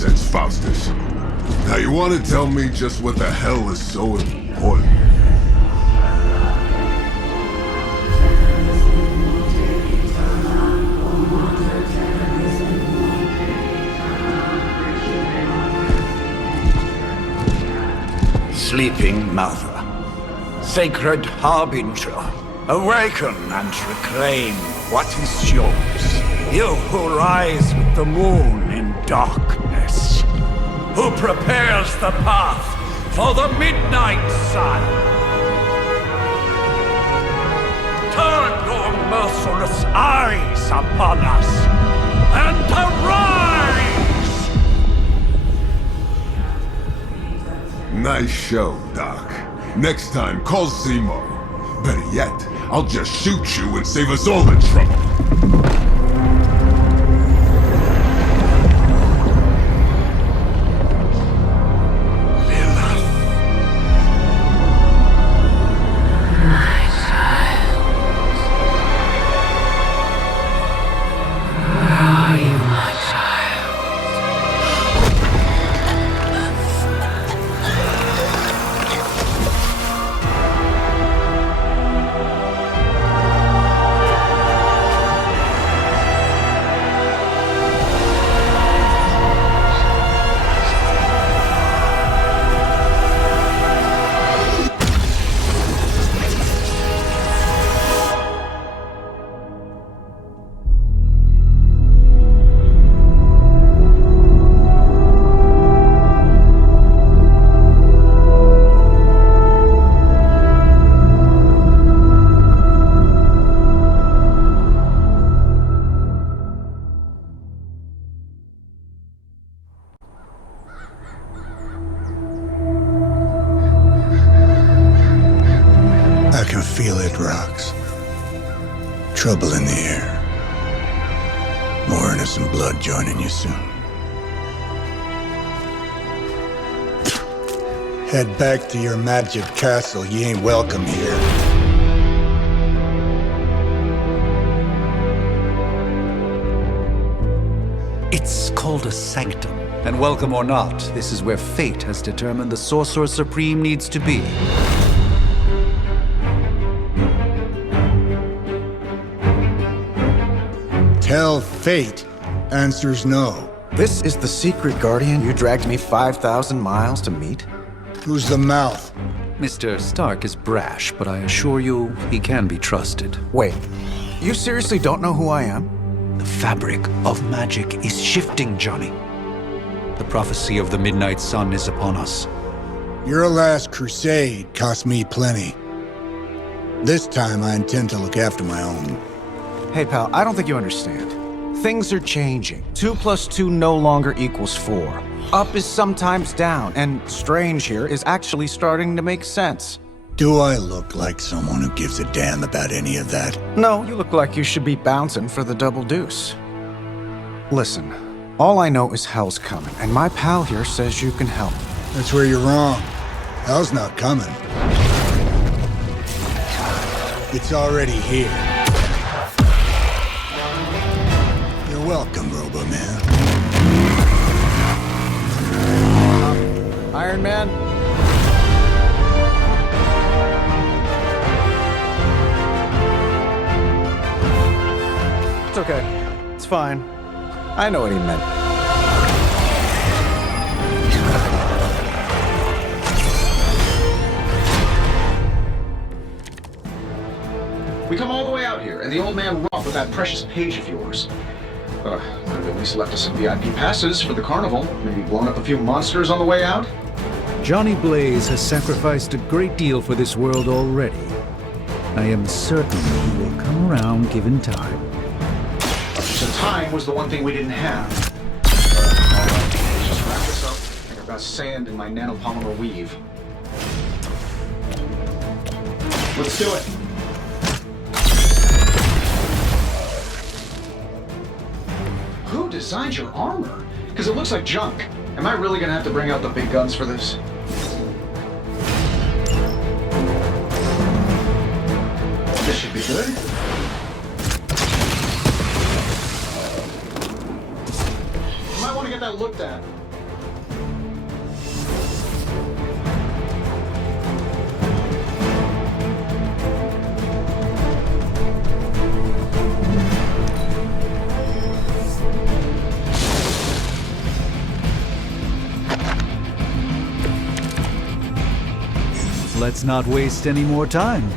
nonsense, Faustus. Now you want to tell me just what the hell is so important? Sleeping Mother, sacred harbinger, awaken and reclaim what is yours. You who rise with the moon in darkness, who prepares the path for the midnight sun. Turn your merciless eyes upon us, and arise! Nice show, Doc. Next time, call Seymour. Better yet, I'll just shoot you and save us all the trouble. I can feel it, Rox. Trouble in the air. More innocent blood joining you soon. Head back to your magic castle. You ain't welcome here. It's called a sanctum. And welcome or not, this is where fate has determined the Sorcerer Supreme needs to be. Tell fate. Answers no. This is the secret guardian you dragged me 5,000 miles to meet? Who's the mouth? Mr. Stark is brash, but I assure you, he can be trusted. Wait, you seriously don't know who I am? The fabric of magic is shifting, Johnny. The prophecy of the Midnight Sun is upon us. Your last crusade cost me plenty. This time I intend to look after my own. Hey pal, I don't think you understand. Things are changing. 2 + 2 no longer equals 4. Up is sometimes down, and strange here is actually starting to make sense. Do I look like someone who gives a damn about any of that? No, you look like you should be bouncing for the double deuce. Listen, all I know is hell's coming, and my pal here says you can help. That's where you're wrong. Hell's not coming. It's already here. You're welcome, Robo-Man. Iron Man? It's okay. It's fine. I know what he meant. We come all the way out here, and the old man robbed with that precious page of yours. Could have at least left us some VIP passes for the carnival. Maybe blown up a few monsters on the way out. Johnny Blaze has sacrificed a great deal for this world already. I am certain he will come around given time. So time was the one thing we didn't have. Alright, let's just wrap this up. I think I've got sand in my nanopolymer weave. Let's do it. Who designed your armor? Because it looks like junk. Am I really gonna have to bring out the big guns for this? This should be good. You might want to get that looked at. let's not waste any more time.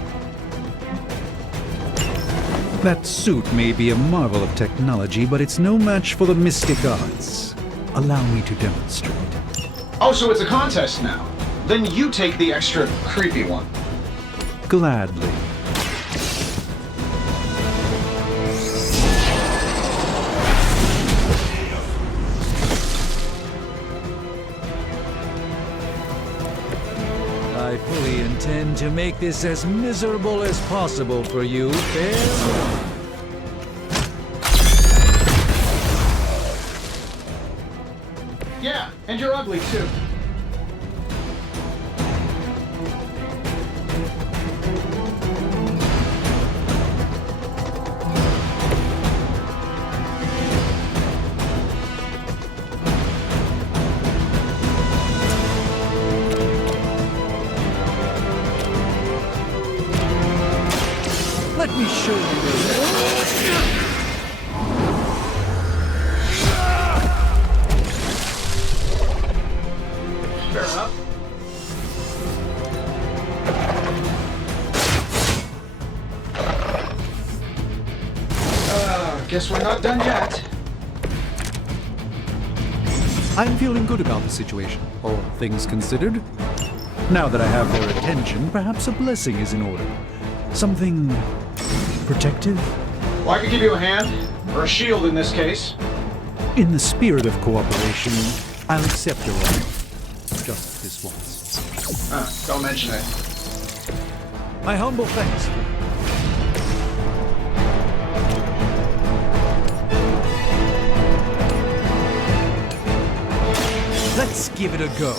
That suit may be a marvel of technology, but it's no match for the mystic arts. Allow me to demonstrate. Oh, so it's a contest now. Then you take the extra creepy one. Gladly. I fully intend to make this as miserable as possible for you, fair? Yeah, and you're ugly too. Let me show you this. Fair enough. Guess we're not done yet. I'm feeling good about the situation, all things considered. Now that I have their attention, perhaps a blessing is in order. Something protective? Well, I could give you a hand, or a shield in this case. In the spirit of cooperation, I'll accept your offer. Just this once. Don't mention it. My humble thanks. Let's give it a go.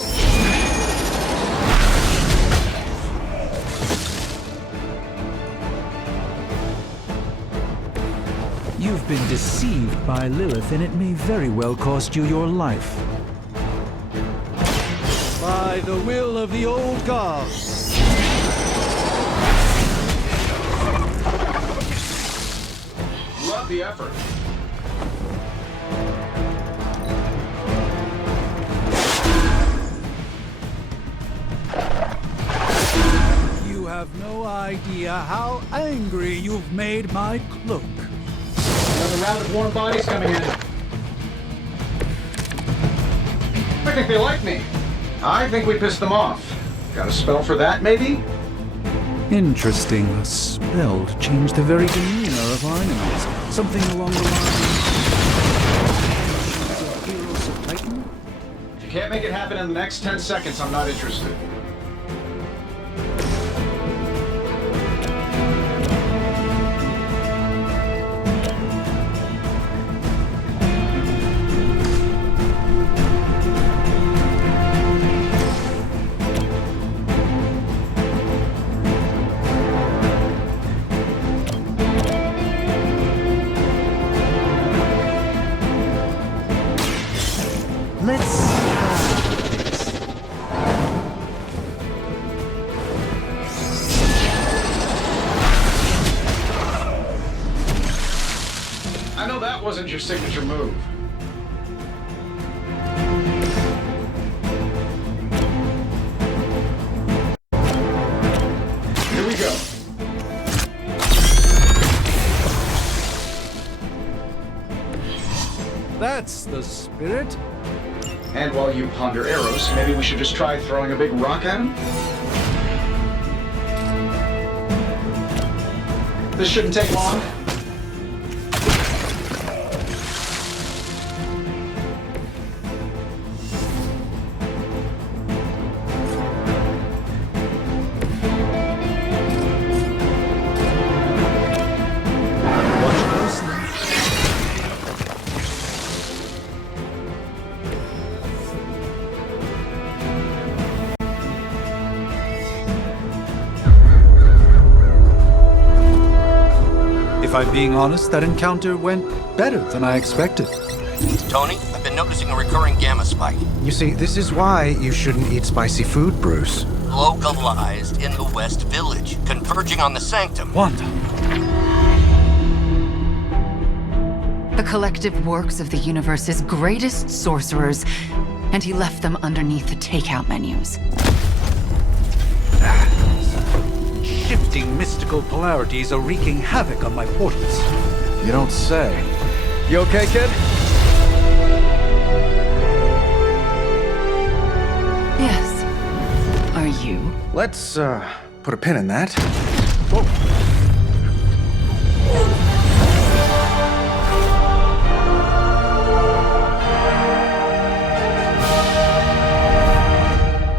You've been deceived by Lilith, and it may very well cost you your life. By the will of the old gods. Love the effort. You have no idea how angry you've made my cloak. Another round of warm bodies coming in. I think they like me. I think we pissed them off. Got a spell for that, maybe? Interesting. A spell to change the very demeanor of our enemies. Something along the lines of Heroes of Titan? If you can't make it happen in the next 10 seconds, I'm not interested. Let's see how this. I know that wasn't your signature move. Here we go. That's the spirit. And while you ponder arrows, maybe we should just try throwing a big rock at him? This shouldn't take long. Watch closely. If I'm being honest, that encounter went better than I expected. Tony, I've been noticing a recurring gamma spike. You see, this is why you shouldn't eat spicy food, Bruce. Localized in the West Village, converging on the Sanctum. Wanda. The collective works of the universe's greatest sorcerers, and he left them underneath the takeout menus. magical polarities are wreaking havoc on my portals. You don't say. You okay, kid? Yes. Are you? Let's, put a pin in that.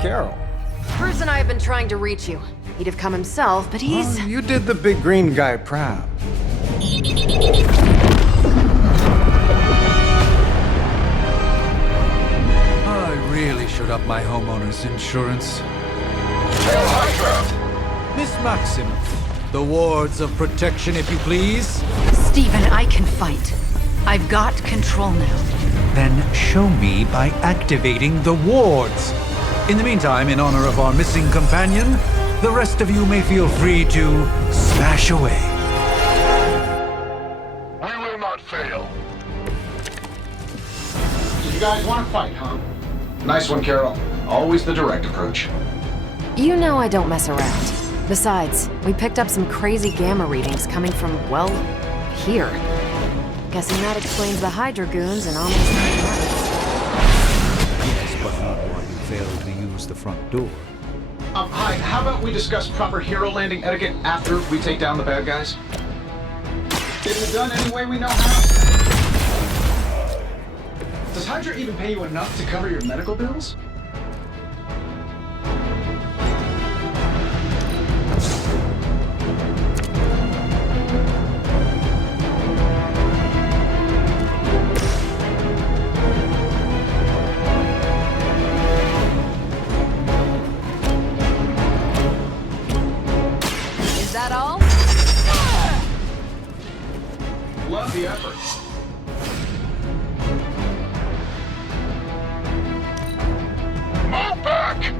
Carol. Bruce and I have been trying to reach you. He'd have come himself, but he's... You did the big green guy proud. I really should up my homeowner's insurance. Miss Maximoff, the wards of protection, if you please. Stephen, I can fight. I've got control now. Then show me by activating the wards. In the meantime, in honor of our missing companion, the rest of you may feel free to smash away. We will not fail. You guys want to fight, huh? Nice one, Carol. Always the direct approach. You know I don't mess around. Besides, we picked up some crazy gamma readings coming from, well, here. Guessing that explains the Hydra goons and almost nothing else. Yes, but not while you failed to use the front door. Hi, how about we discuss proper hero landing etiquette after we take down the bad guys? Getting it done any way we know how? Does Hydra even pay you enough to cover your medical bills? Is that all? Love the effort. Move back!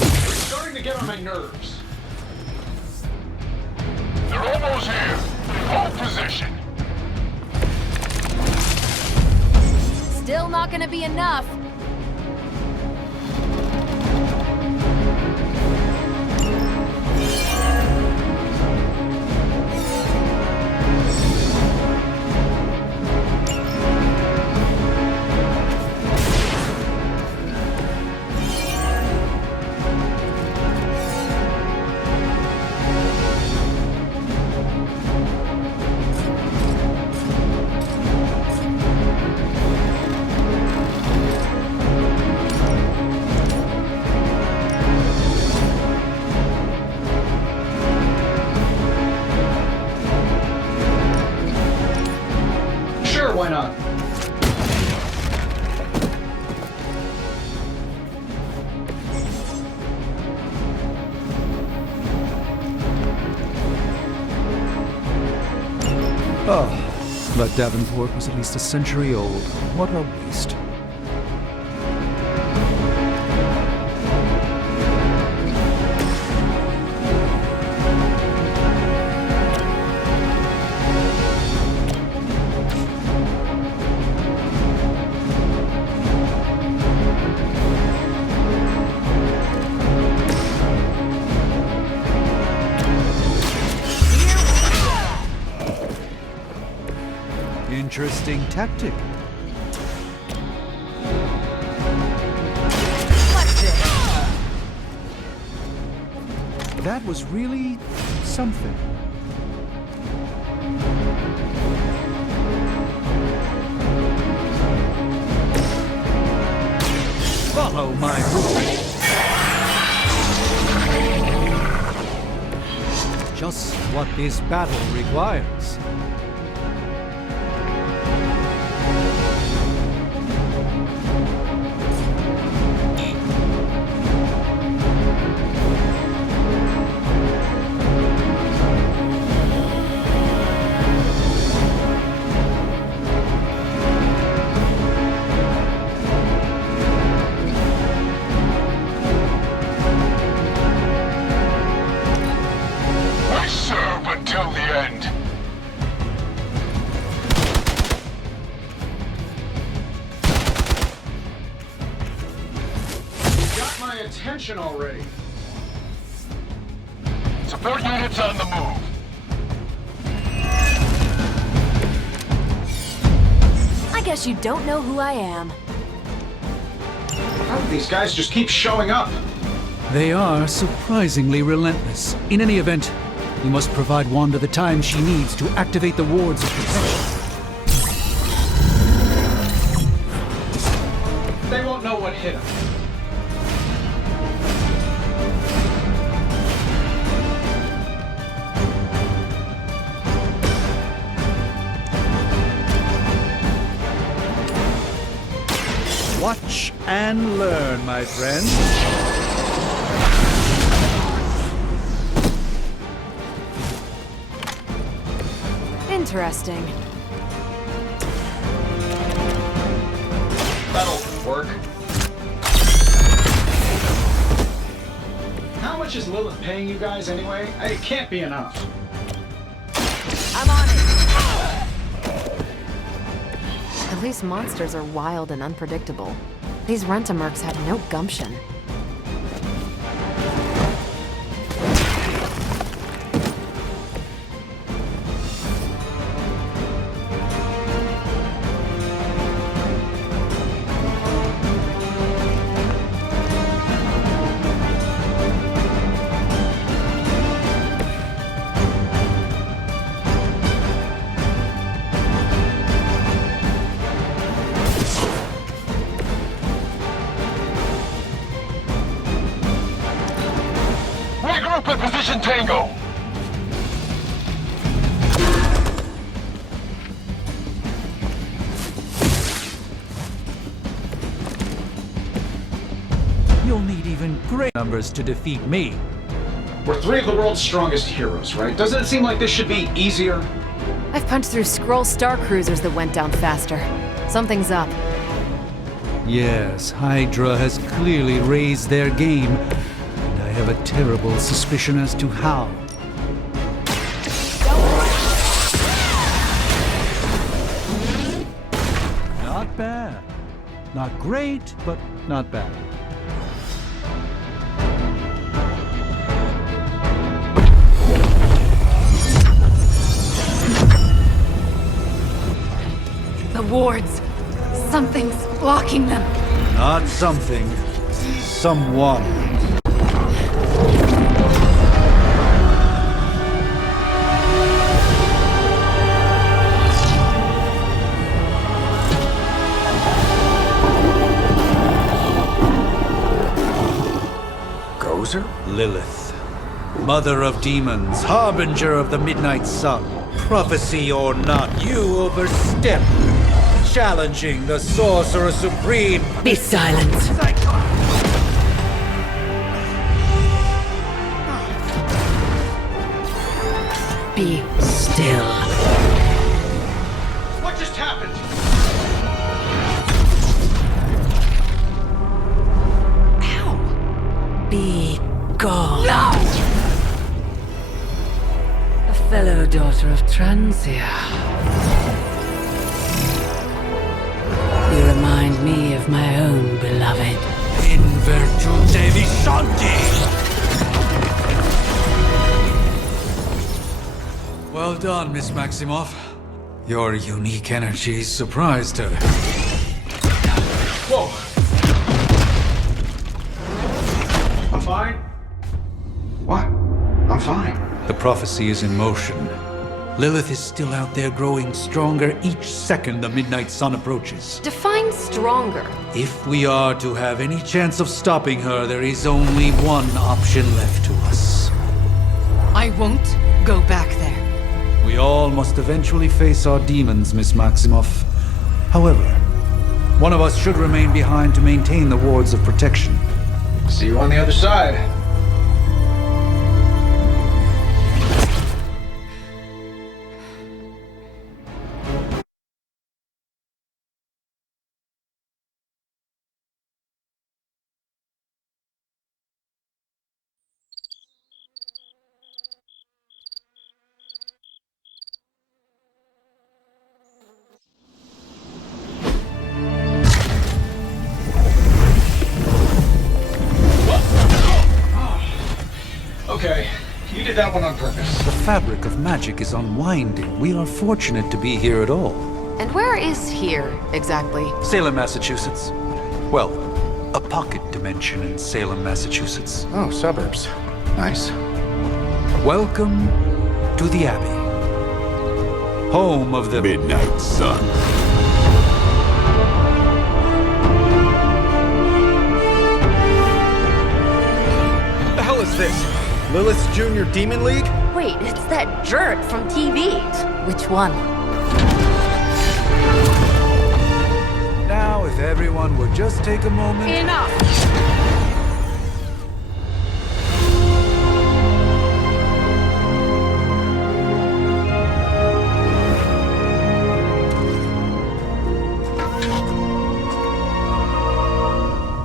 It's starting to get on my nerves. They're almost here. Hold position. Still not gonna be enough. Sure, why not? Oh, but Davenport was at least a century old. What a waste. Interesting tactic. What's this? That was really something. Follow my rules. Just what this battle requires. We serve until the end. attention already. Support units on the move. I guess you don't know who I am. How do these guys just keep showing up? They are surprisingly relentless. In any event, you must provide Wanda the time she needs to activate the wards of protection. They won't know what hit them. Watch and learn, my friend. Interesting. That'll work. How much is Lilith paying you guys anyway? It can't be enough. I'm on it. At least monsters are wild and unpredictable. These Rent-A-Mercs have no gumption. Regroup at position Tango. You'll need even great numbers to defeat me. We're three of the world's strongest heroes, right? Doesn't it seem like this should be easier? I've punched through Skrull Star Cruisers that went down faster. Something's up. Yes, Hydra has clearly raised their game, and I have a terrible suspicion as to how. Not bad. Not great, but not bad. The wards. Something's blocking them. Not something. Someone. Gozer? Lilith, mother of demons, harbinger of the midnight sun. Prophecy or not, you overstep, challenging the Sorcerer Supreme. Be silent. Be still. What just happened? Be gone. No! A fellow daughter of Transia. You remind me of my own beloved. In virtute vishanti. Well done, Miss Maximoff. Your unique energy surprised her. Whoa! I'm fine. What? I'm fine. The prophecy is in motion. Lilith is still out there growing stronger each second the midnight sun approaches. Define stronger. If we are to have any chance of stopping her, there is only one option left to us. I won't go back there. We all must eventually face our demons, Miss Maximoff. However, one of us should remain behind to maintain the wards of protection. See you on the other side. that one on purpose. The fabric of magic is unwinding. We are fortunate to be here at all. And where is here, exactly? Salem, Massachusetts. Well, a pocket dimension in Salem, Massachusetts. Oh, suburbs. Nice. Welcome to the Abbey. Home of the Midnight Sun. What the hell is this? Lilith's Junior Demon League? Wait, it's that jerk from TV. Which one? Now, if everyone would just take a moment. Enough!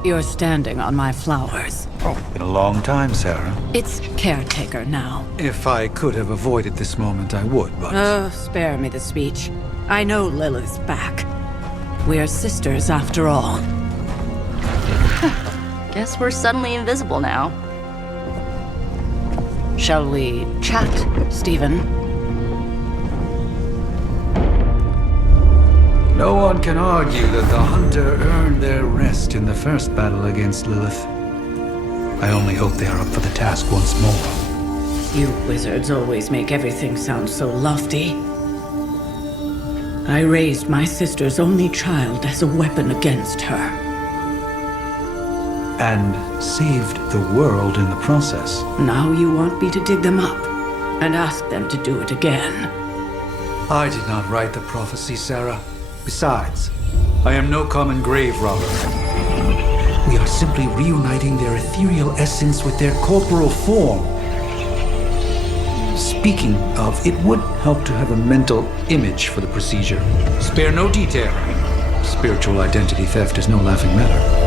You're standing on my flowers. Oh, been a long time, Sarah. It's caretaker now. If I could have avoided this moment, I would, but... Oh, spare me the speech. I know Lilith's back. We're sisters after all. Guess we're suddenly invisible now. Shall we chat, Stephen? No one can argue that the Hunter earned their rest in the first battle against Lilith. I only hope they are up for the task once more. You wizards always make everything sound so lofty. I raised my sister's only child as a weapon against her. And saved the world in the process. Now you want me to dig them up and ask them to do it again. I did not write the prophecy, Sarah. Besides, I am no common grave robber. We are simply reuniting their ethereal essence with their corporal form. Speaking of, it would help to have a mental image for the procedure. Spare no detail. Spiritual identity theft is no laughing matter.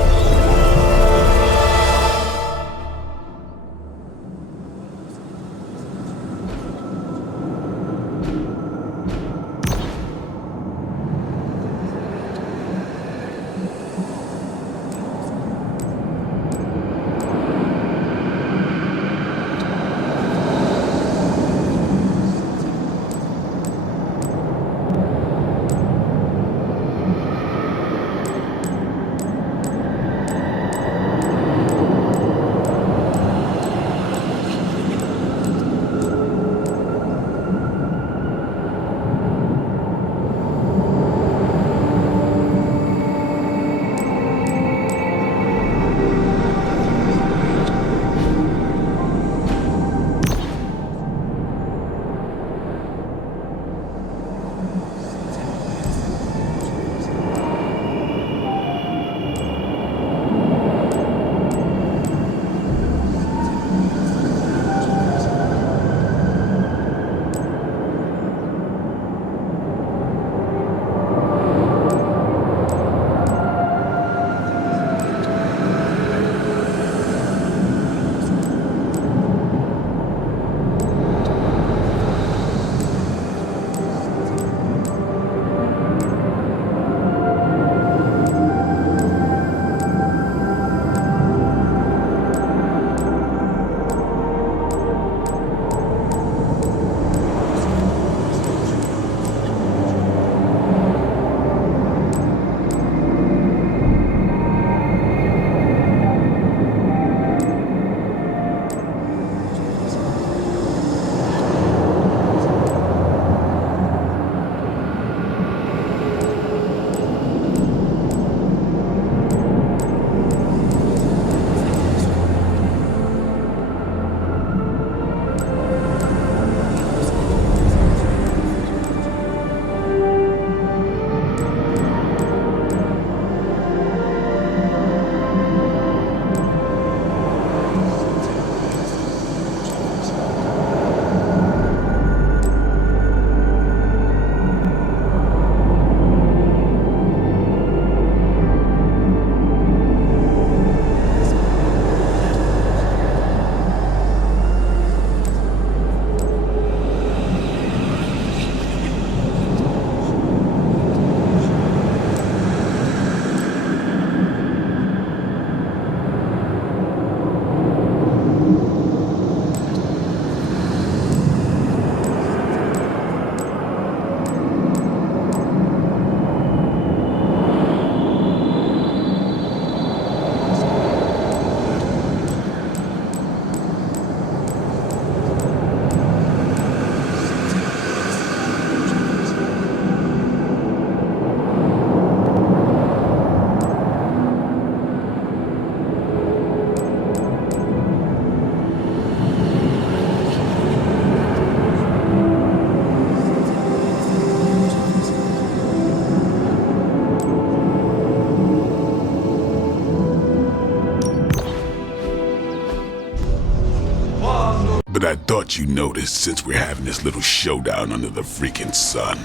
I thought you noticed since we're having this little showdown under the freaking sun.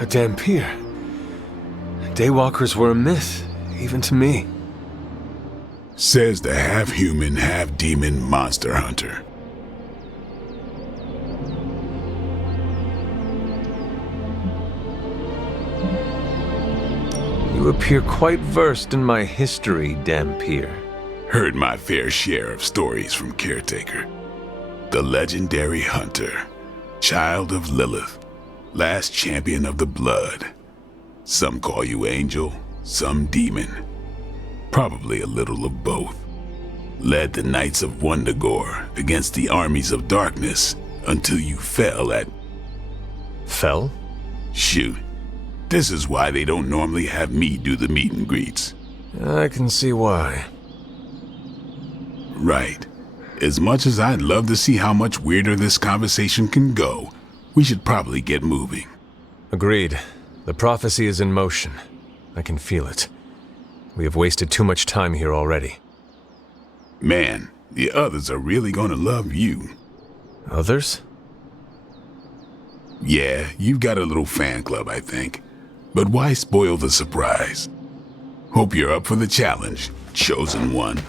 A Dhampir. Daywalkers were a myth, even to me. Says the half-human, half-demon monster hunter. You appear quite versed in my history, Dhampir. Heard my fair share of stories from Caretaker. The legendary hunter, child of Lilith, last champion of the blood. Some call you angel, some demon. Probably a little of both. Led the Knights of Wundagore against the armies of darkness until you fell at... Fell? Shoot. This is why they don't normally have me do the meet and greets. I can see why. Right. As much as I'd love to see how much weirder this conversation can go, we should probably get moving. Agreed. The prophecy is in motion. I can feel it. We have wasted too much time here already. Man, the others are really gonna love you. Others? Yeah, you've got a little fan club, I think. But why spoil the surprise? Hope you're up for the challenge, chosen one.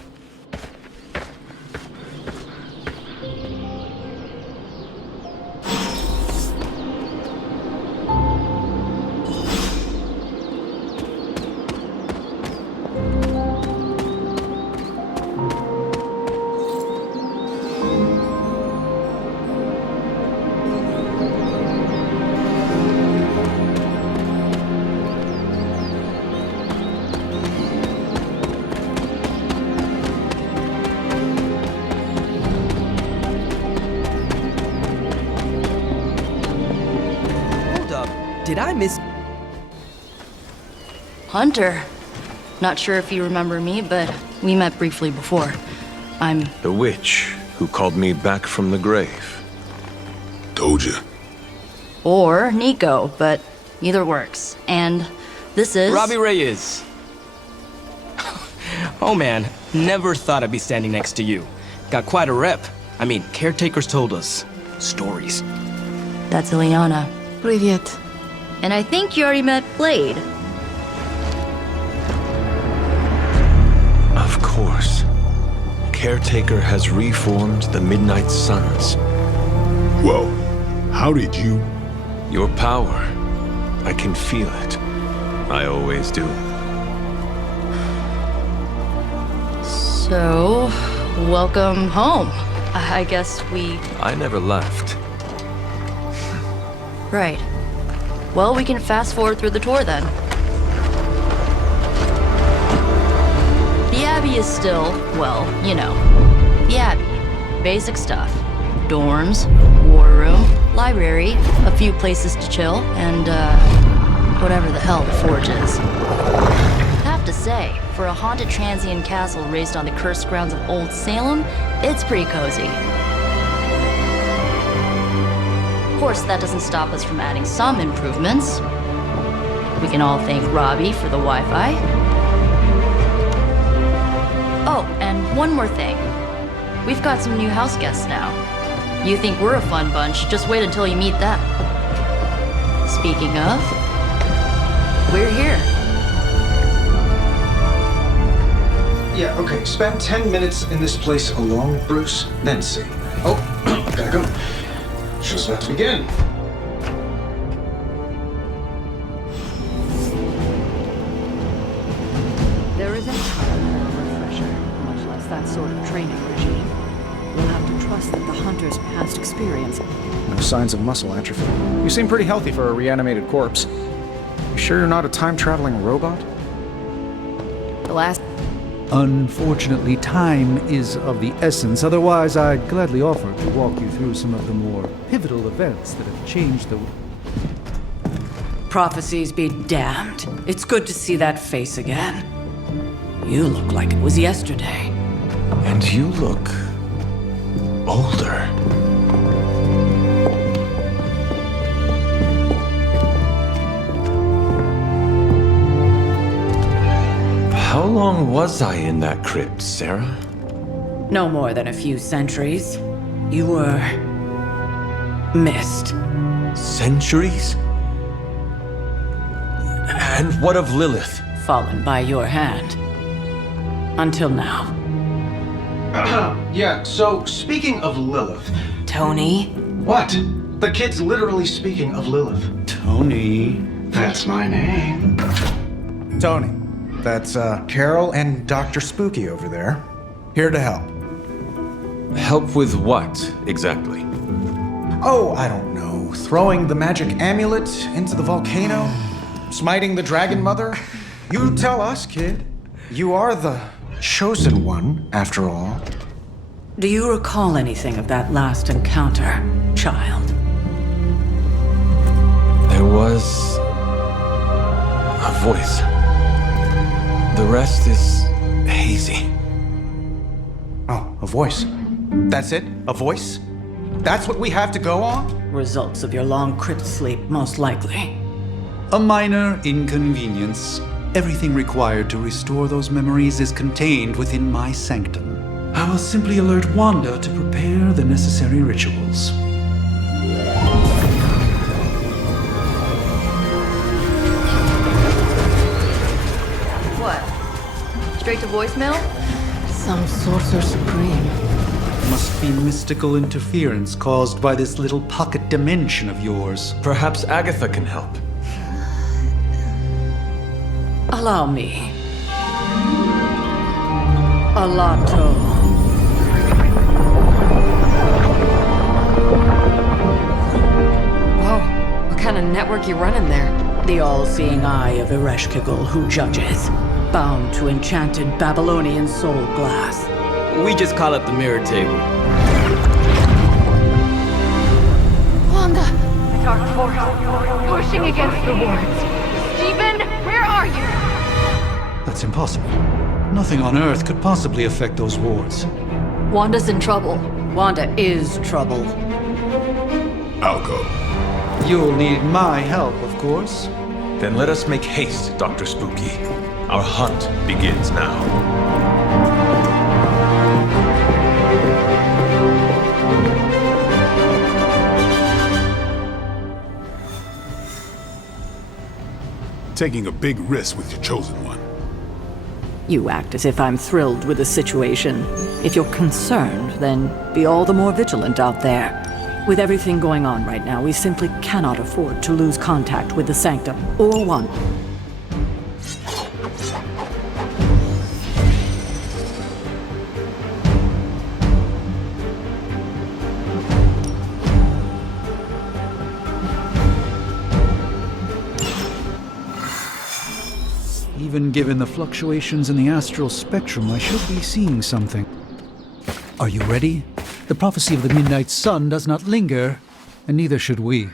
Did I miss... Hunter. Not sure if you remember me, but we met briefly before. I'm... The witch who called me back from the grave. Told ya. Or Nico, but either works. And this is... Robbie Reyes. Oh man, never thought I'd be standing next to you. Got quite a rep. I mean, caretakers told us. Stories. That's Ileana. Привет. And I think you already met Blade. Of course. Caretaker has reformed the Midnight Suns. Whoa. How did you... Your power. I can feel it. I always do. So, welcome home. I guess we... I never left. Right. Well, we can fast forward through the tour then. The Abbey is still, well, you know, the Abbey. Basic stuff. Dorms, war room, library, a few places to chill, and, whatever the hell the Forge is. Have to say, for a haunted transient castle raised on the cursed grounds of Old Salem, it's pretty cozy. Of course, that doesn't stop us from adding some improvements. We can all thank Robbie for the Wi-Fi. Oh, and one more thing. We've got some new house guests now. You think we're a fun bunch, just wait until you meet them. Speaking of, we're here. Yeah, okay. Spend 10 minutes in this place alone, Bruce, then see. Oh, gotta go. Show's about to begin. There isn't time for a refresher, much less that sort of training regime. We'll have to trust that the hunter's past experience... No signs of muscle atrophy. You seem pretty healthy for a reanimated corpse. You sure you're not a time-traveling robot? The last... Unfortunately, time is of the essence. Otherwise, I'd gladly offer to walk you through some of the more pivotal events that have changed the... Prophecies be damned. It's good to see that face again. You look like it was yesterday. And you look... older. How long was I in that crypt, Sarah? No more than a few centuries. You were missed. Centuries? And what of Lilith? Fallen by your hand. Until now. Yeah, so speaking of Lilith. Tony? What? The kid's literally speaking of Lilith. Tony. That's my name. Tony. That's Carol and Dr. Spooky over there. Here to help. Help with what, exactly? Oh, I don't know. Throwing the magic amulet into the volcano? Smiting the dragon mother? You tell us, kid. You are the chosen one, after all. Do you recall anything of that last encounter, child? There was a voice. The rest is hazy. Oh, a voice. That's it? A voice? That's what we have to go on? Results of your long crypt sleep, most likely. A minor inconvenience. Everything required to restore those memories is contained within my sanctum. I will simply alert Wanda to prepare the necessary rituals. What? Straight to voicemail? Some sorcerer supreme. Must be mystical interference caused by this little pocket dimension of yours. Perhaps Agatha can help. Allow me. Alato. Whoa, what kind of network you running there? The all-seeing eye of Ereshkigal who judges, bound to enchanted Babylonian soul glass. We just call it the mirror table. Wanda! The dark force, pushing against the wards. Stephen, where are you? That's impossible. Nothing on Earth could possibly affect those wards. Wanda's in trouble. Wanda is trouble. I'll go. You'll need my help, of course. Then let us make haste, Dr. Spooky. Our hunt begins now. Taking a big risk with your chosen one. You act as if I'm thrilled with the situation. If you're concerned, then be all the more vigilant out there. With everything going on right now, we simply cannot afford to lose contact with the Sanctum, or one. Even given the fluctuations in the astral spectrum, I should be seeing something. Are you ready? The prophecy of the Midnight Sun does not linger, and neither should we.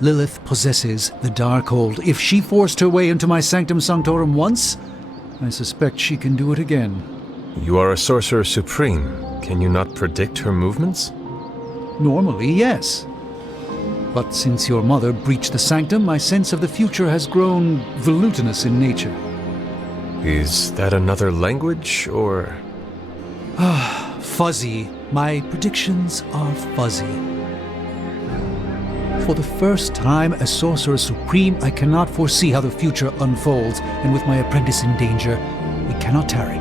Lilith possesses the Darkhold. If she forced her way into my Sanctum Sanctorum once, I suspect she can do it again. You are a Sorcerer Supreme. Can you not predict her movements? Normally, yes. But since your mother breached the Sanctum, my sense of the future has grown volutinous in nature. Is that another language, or...? Fuzzy. My predictions are fuzzy. For the first time as Sorcerer Supreme, I cannot foresee how the future unfolds, and with my apprentice in danger, we cannot tarry.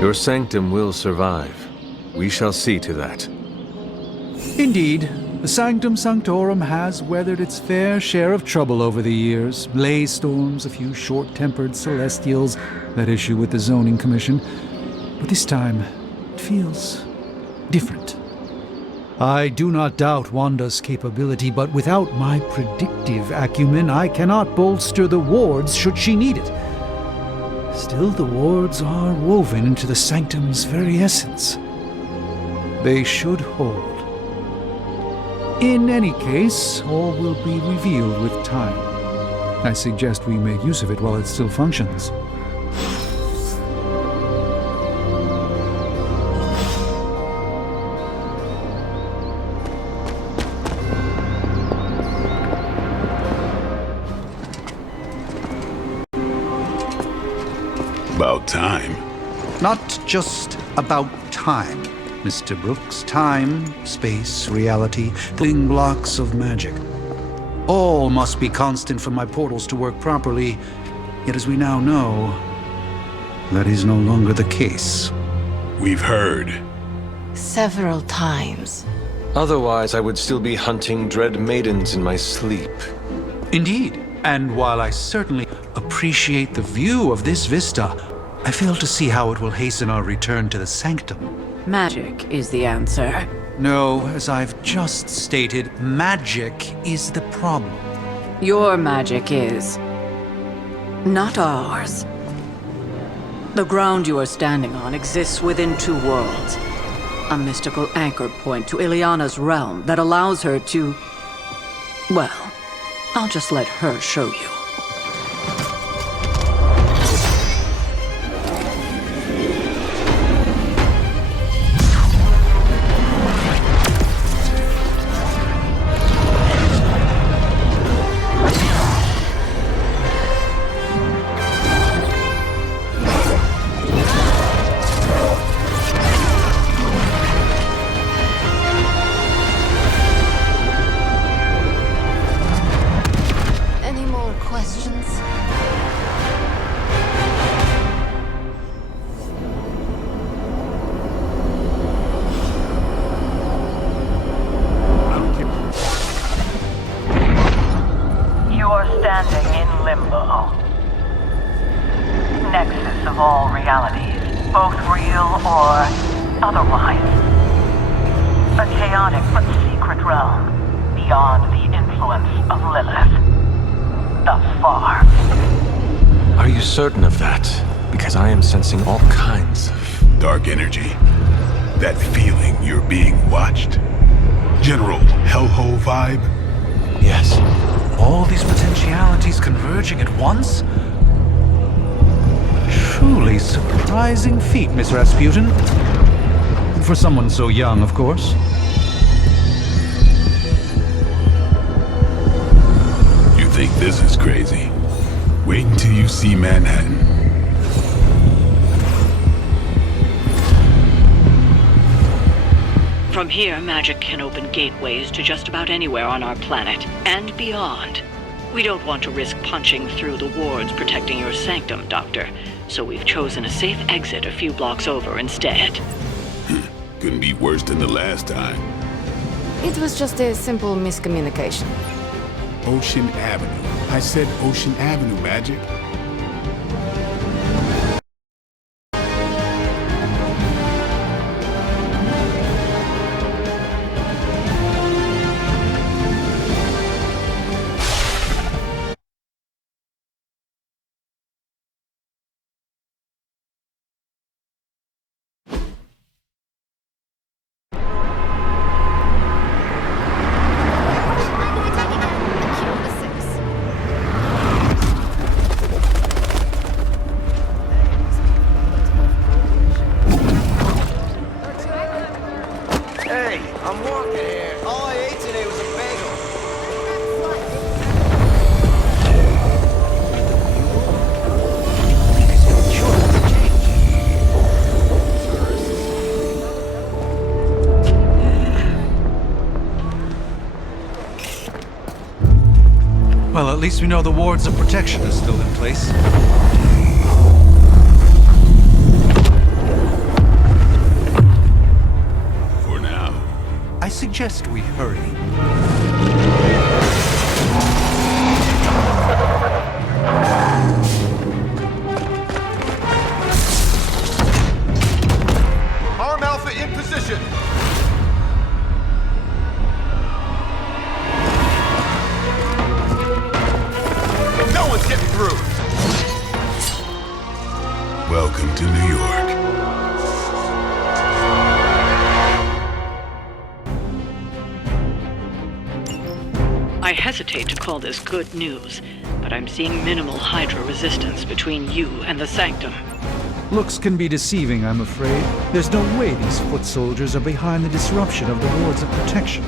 Your sanctum will survive. We shall see to that. Indeed, the Sanctum Sanctorum has weathered its fair share of trouble over the years. Blaze storms, a few short-tempered celestials that issue with the Zoning Commission. But this time, it feels different. I do not doubt Wanda's capability, but without my predictive acumen, I cannot bolster the wards should she need it. Still, the wards are woven into the Sanctum's very essence. They should hold. In any case, all will be revealed with time. I suggest we make use of it while it still functions. about time. Not just about time, Mr. Brooks. Time, space, reality, building blocks of magic. All must be constant for my portals to work properly, yet as we now know, that is no longer the case. We've heard. Several times. Otherwise, I would still be hunting dread maidens in my sleep. Indeed. And while I certainly appreciate the view of this vista, I fail to see how it will hasten our return to the sanctum. Magic is the answer. No, as I've just stated, magic is the problem. Your magic is not ours. The ground you are standing on exists within two worlds. A mystical anchor point to Ileana's realm that allows her to... Well, I'll just let her show you. Certain of that, because I am sensing all kinds of dark energy. That feeling you're being watched. General hellhole vibe. Yes. All these potentialities converging at once? Truly surprising feat, Miss Rasputin. For someone so young, of course. You think this is crazy? Wait until you see Manhattan. From here, magic can open gateways to just about anywhere on our planet, and beyond. We don't want to risk punching through the wards protecting your sanctum, Doctor, so we've chosen a safe exit a few blocks over instead. Couldn't be worse than the last time. It was just a simple miscommunication. Ocean Avenue. I said Ocean Avenue, Magic. Well, at least we know the wards of protection are still in place. For now. I suggest we hurry. Arm Alpha in position. No one's getting through. Welcome to New York. I hesitate to call this good news, but I'm seeing minimal Hydra resistance between you and the Sanctum. Looks can be deceiving, I'm afraid. There's no way these foot soldiers are behind the disruption of the wards of protection.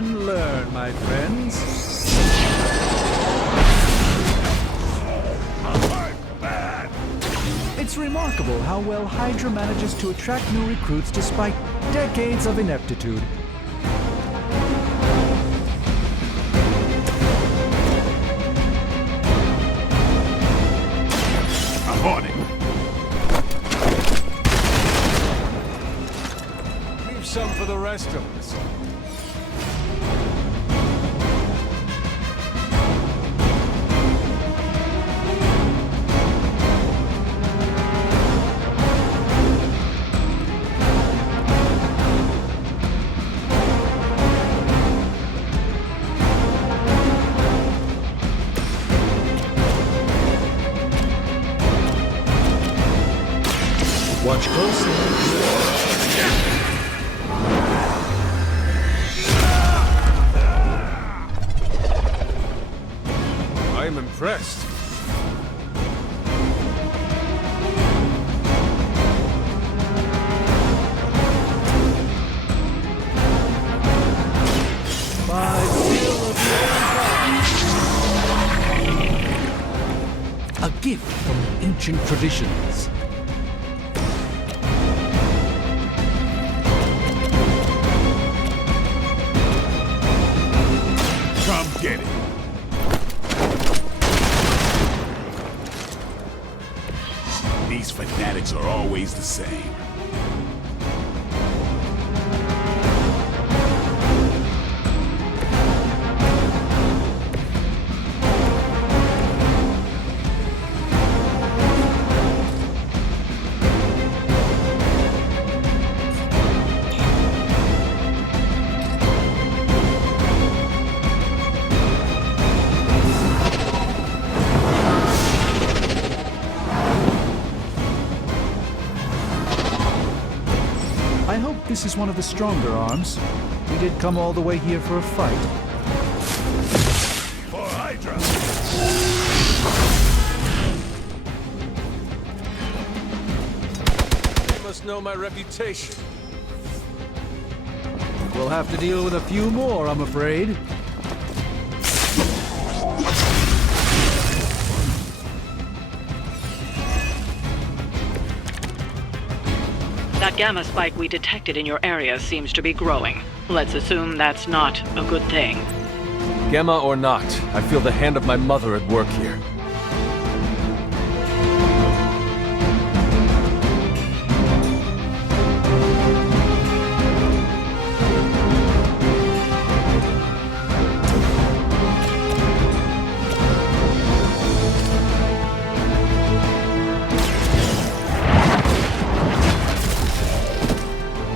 and learn, my friends. It's remarkable how well Hydra manages to attract new recruits despite decades of ineptitude. I'm on it. Leave some for the rest of us. Watch closely. I am impressed. By the will of your God. A gift from ancient traditions. Come get it. These fanatics are always the same. I hope this is one of the stronger arms. We did come all the way here for a fight. For Hydra! They must know my reputation. We'll have to deal with a few more, I'm afraid. That gamma spike we detected in your area seems to be growing. Let's assume that's not a good thing. Gamma or not, I feel the hand of my mother at work here.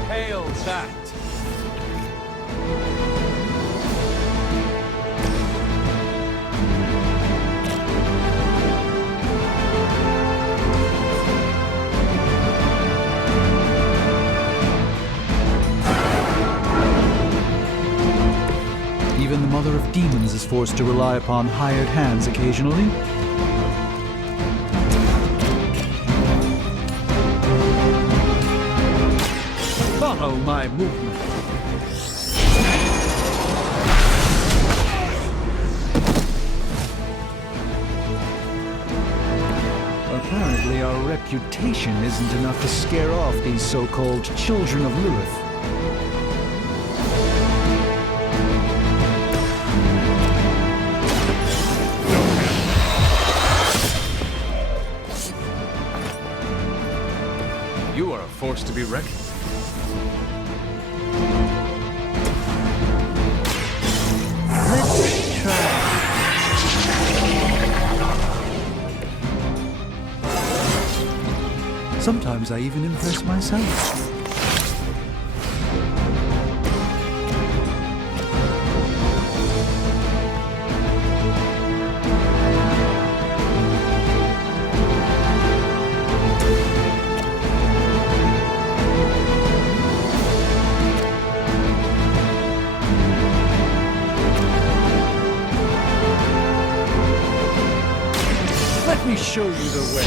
Hail that! Even the Mother of Demons is forced to rely upon hired hands occasionally. Follow my movement. Apparently our reputation isn't enough to scare off these so-called children of Lilith. You are a force to be reckoned with. Let's try. Sometimes I even impress myself. Let me show you the way.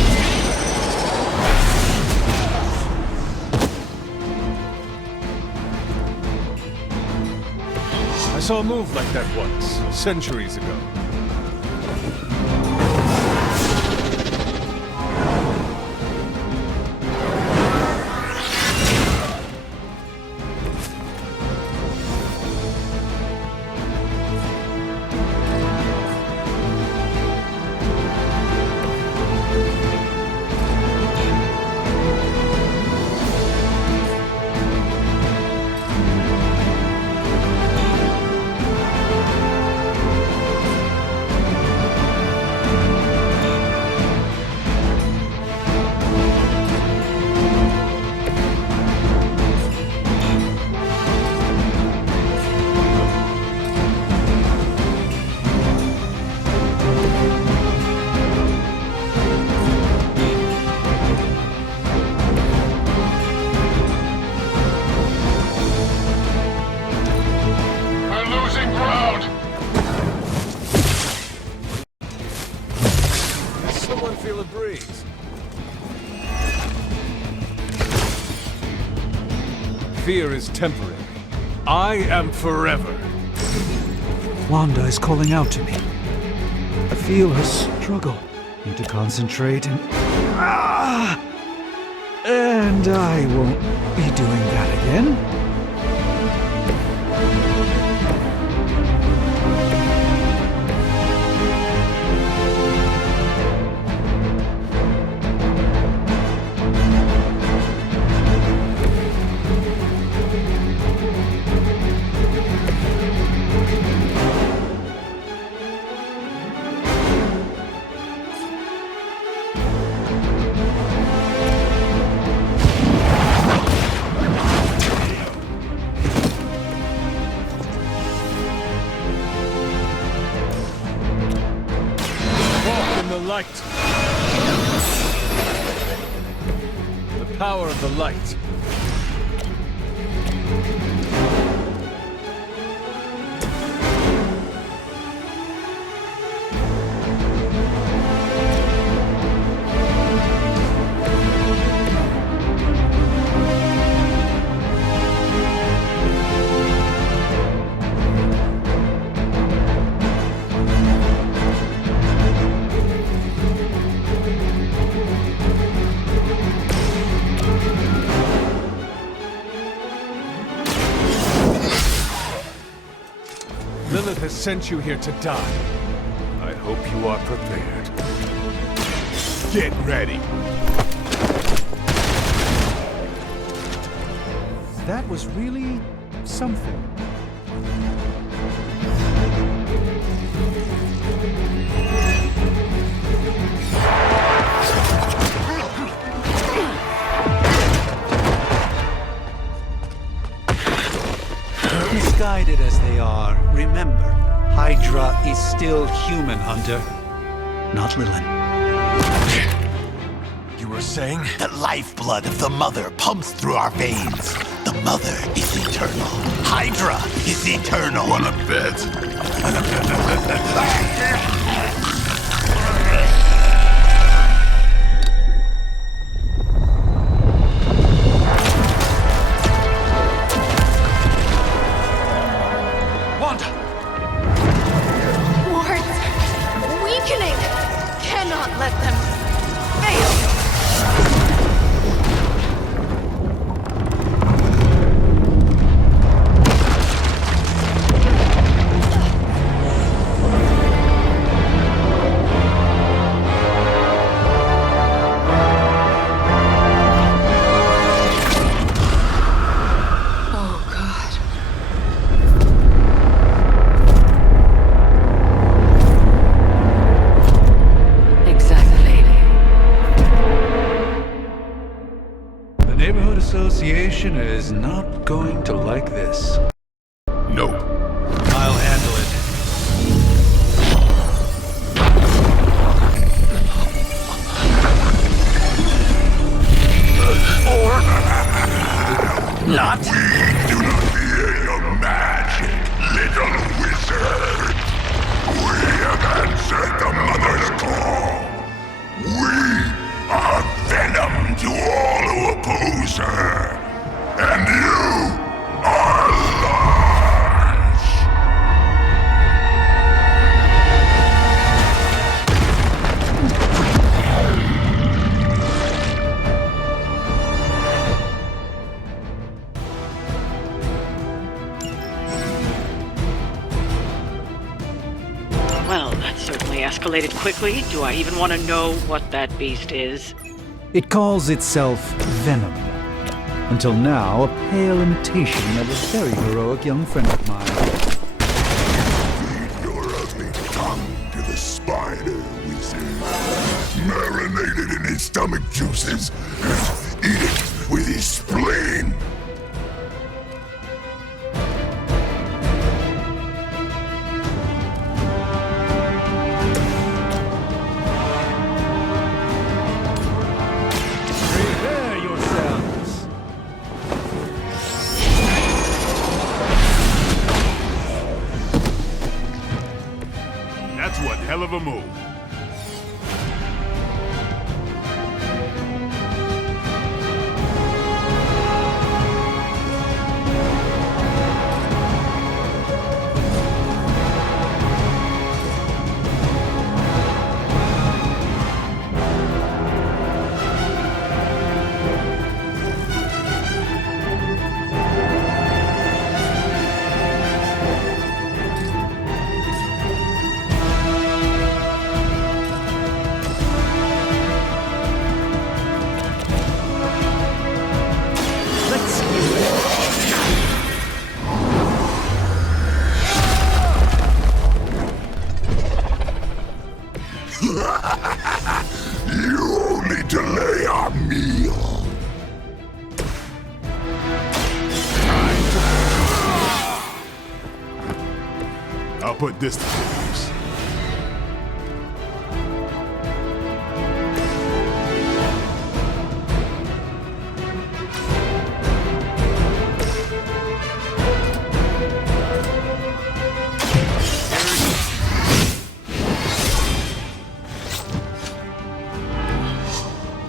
I saw a move like that once, centuries ago. Feel a breeze. Fear is temporary. I am forever. Wanda is calling out to me. I feel her struggle. Need to concentrate and... And I won't be doing that again. Light. The power of the light. Lilith has sent you here to die. I hope you are prepared. Get ready. That was really something. Misguided as they are, remember, Hydra is still human, Hunter. Not Lilin. You were saying? The lifeblood of the Mother pumps through our veins. The Mother is eternal. Hydra is eternal. Wanna bet? that certainly escalated quickly. Do I even want to know what that beast is? It calls itself Venom. Until now, a pale imitation of a very heroic young friend of mine. Feed your ugly tongue to the spider, wizard. Marinate it in his stomach juices and eat it with his spleen. Prepare yourselves. That's one hell of a move. You only delay our meal. I'll put this to good use.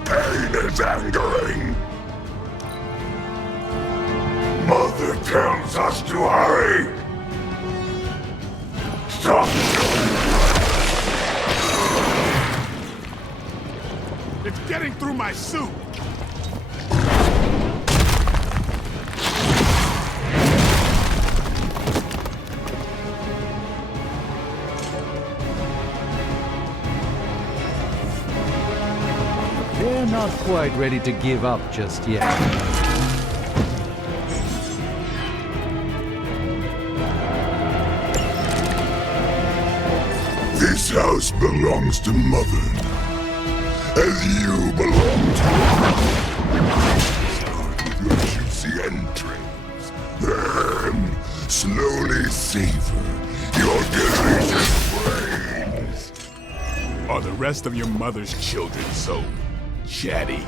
Pain is angering. Mother tells us to hurry. Stop. It's getting through my suit. They're not quite ready to give up just yet. This house belongs to Mother, as you belong to her. Start with your juicy entrails, then slowly savor your delicious brains. Are the rest of your mother's children so chatty?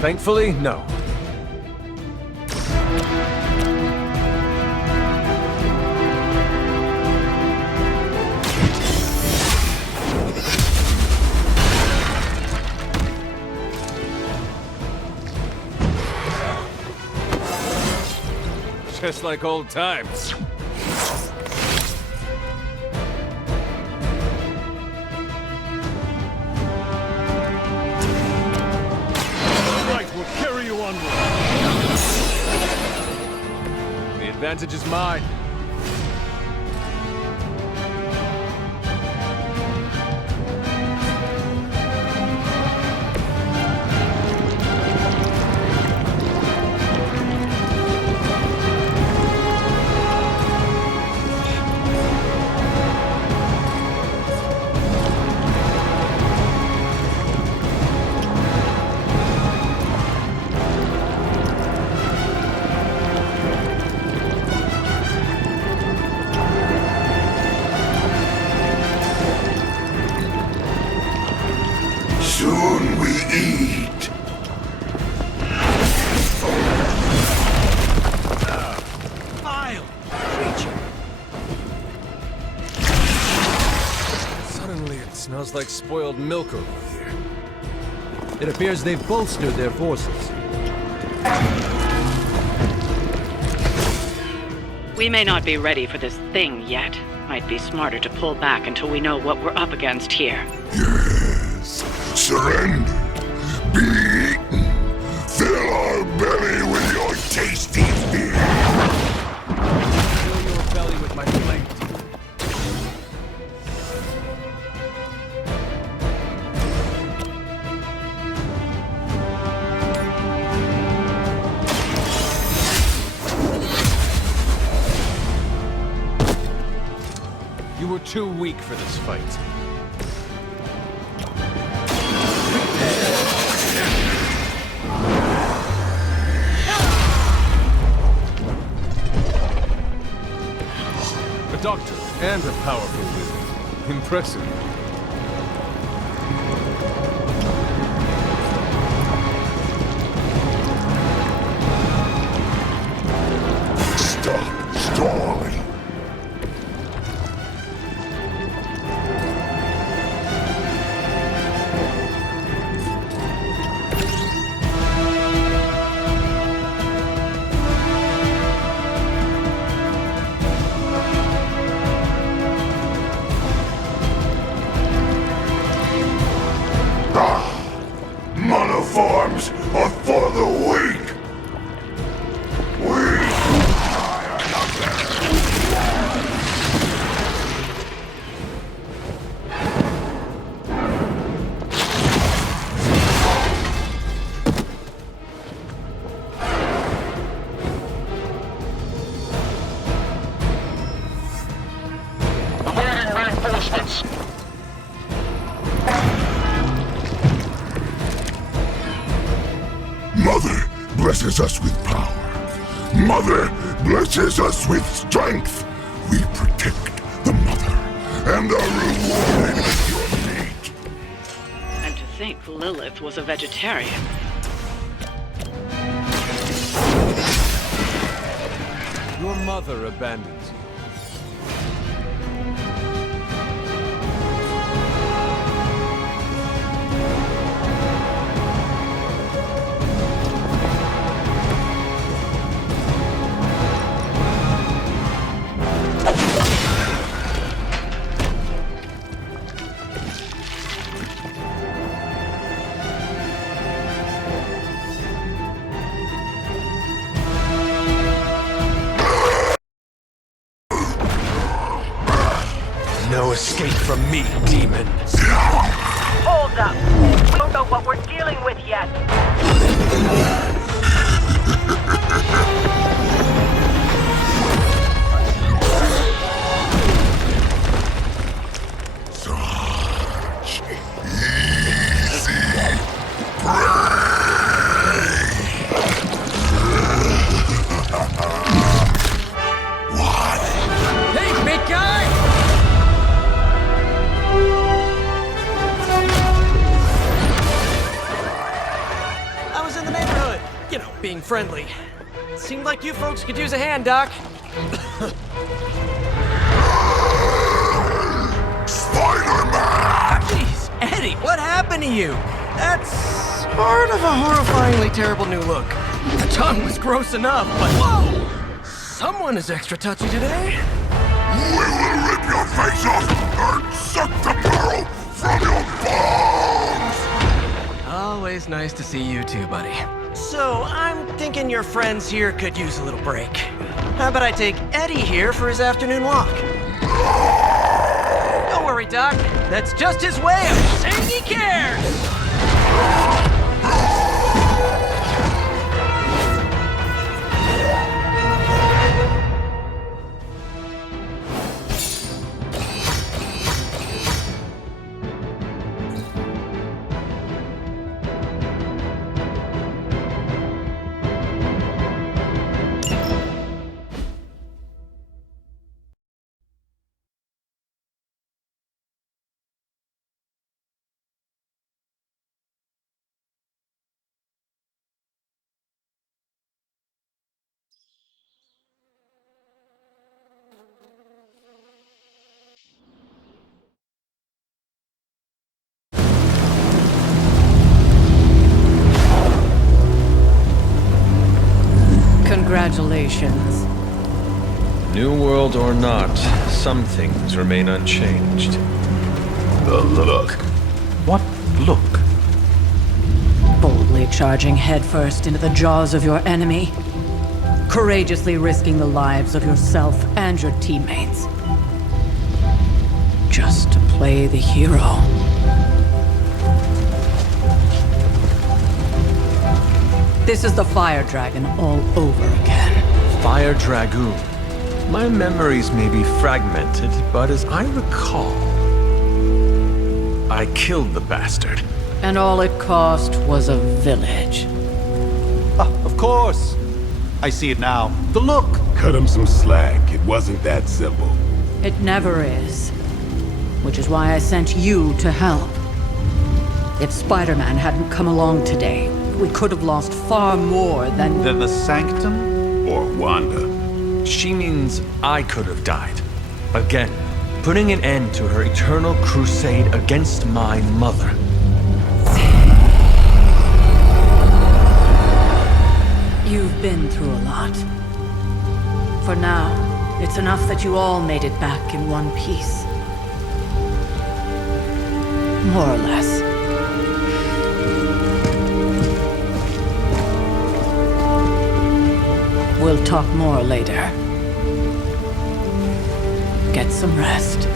Thankfully, no. Just like old times. Right, we'll carry you onward. The advantage is mine. Soon we eat. Vile creature. Suddenly it smells like spoiled milk over here. It appears they've bolstered their forces. We may not be ready for this thing yet. Might be smarter to pull back until we know what we're up against here. Yes. Surrender. Be eaten. Fill our belly with your tasty fear. Fill your belly with my blade. were too weak for this fight. A doctor and a powerful will. Impressive. Stop stalling. Monoforms are for the weak! Awaiting reinforcements! Mother blesses us with power. Mother blesses us with strength. We protect the mother and are rewarded with your meat. And to think Lilith was a vegetarian. Your mother abandons you. No escape from me, demon. Hold up. We don't know what we're dealing with yet. Such easy prey. What? Hey, big guy! I was in the neighborhood. You know, being friendly. Seemed like you folks could use a hand, Doc. Spider-Man! Jeez, Eddie, what happened to you? That's sort of a horrifyingly terrible new look. The tongue was gross enough, but whoa! Someone is extra touchy today. We will rip your face off and suck the marrow from your bones! Always nice to see you too, buddy. So, I'm thinking your friends here could use a little break. How about I take Eddie here for his afternoon walk? Don't worry, Doc. That's just his way of saying he cares! Congratulations. New world or not, some things remain unchanged. The look. What look? Boldly charging headfirst into the jaws of your enemy. Courageously risking the lives of yourself and your teammates. Just to play the hero. This is the Fire Dragon all over again. Fire Dragoon. My memories may be fragmented, but as I recall, I killed the bastard. And all it cost was a village. Of course. I see it now. The look. Cut him some slack. It wasn't that simple. It never is. Which is why I sent you to help. If Spider-Man hadn't come along today, we could have lost far more than... Than the Sanctum? Or Wanda. She means I could have died. Again, putting an end to her eternal crusade against my mother. You've been through a lot. For now, it's enough that you all made it back in one piece. More or less. We'll talk more later. Get some rest.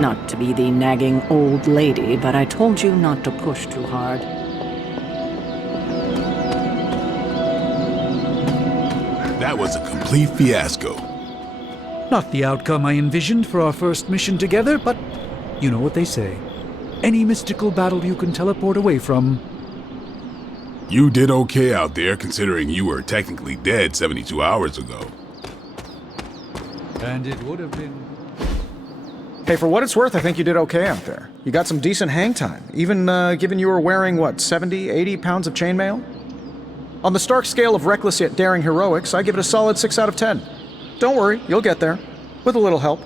Not to be the nagging old lady, but I told you not to push too hard. That was a complete fiasco. Not the outcome I envisioned for our first mission together, but you know what they say. Any mystical battle you can teleport away from. You did okay out there, considering you were technically dead 72 hours ago. And it would have been... Hey, for what it's worth, I think you did okay out there. You got some decent hang time, even given you were wearing, what, 70, 80 pounds of chainmail? On the Stark scale of reckless yet daring heroics, I give it a solid 6 out of 10. Don't worry, you'll get there. With a little help.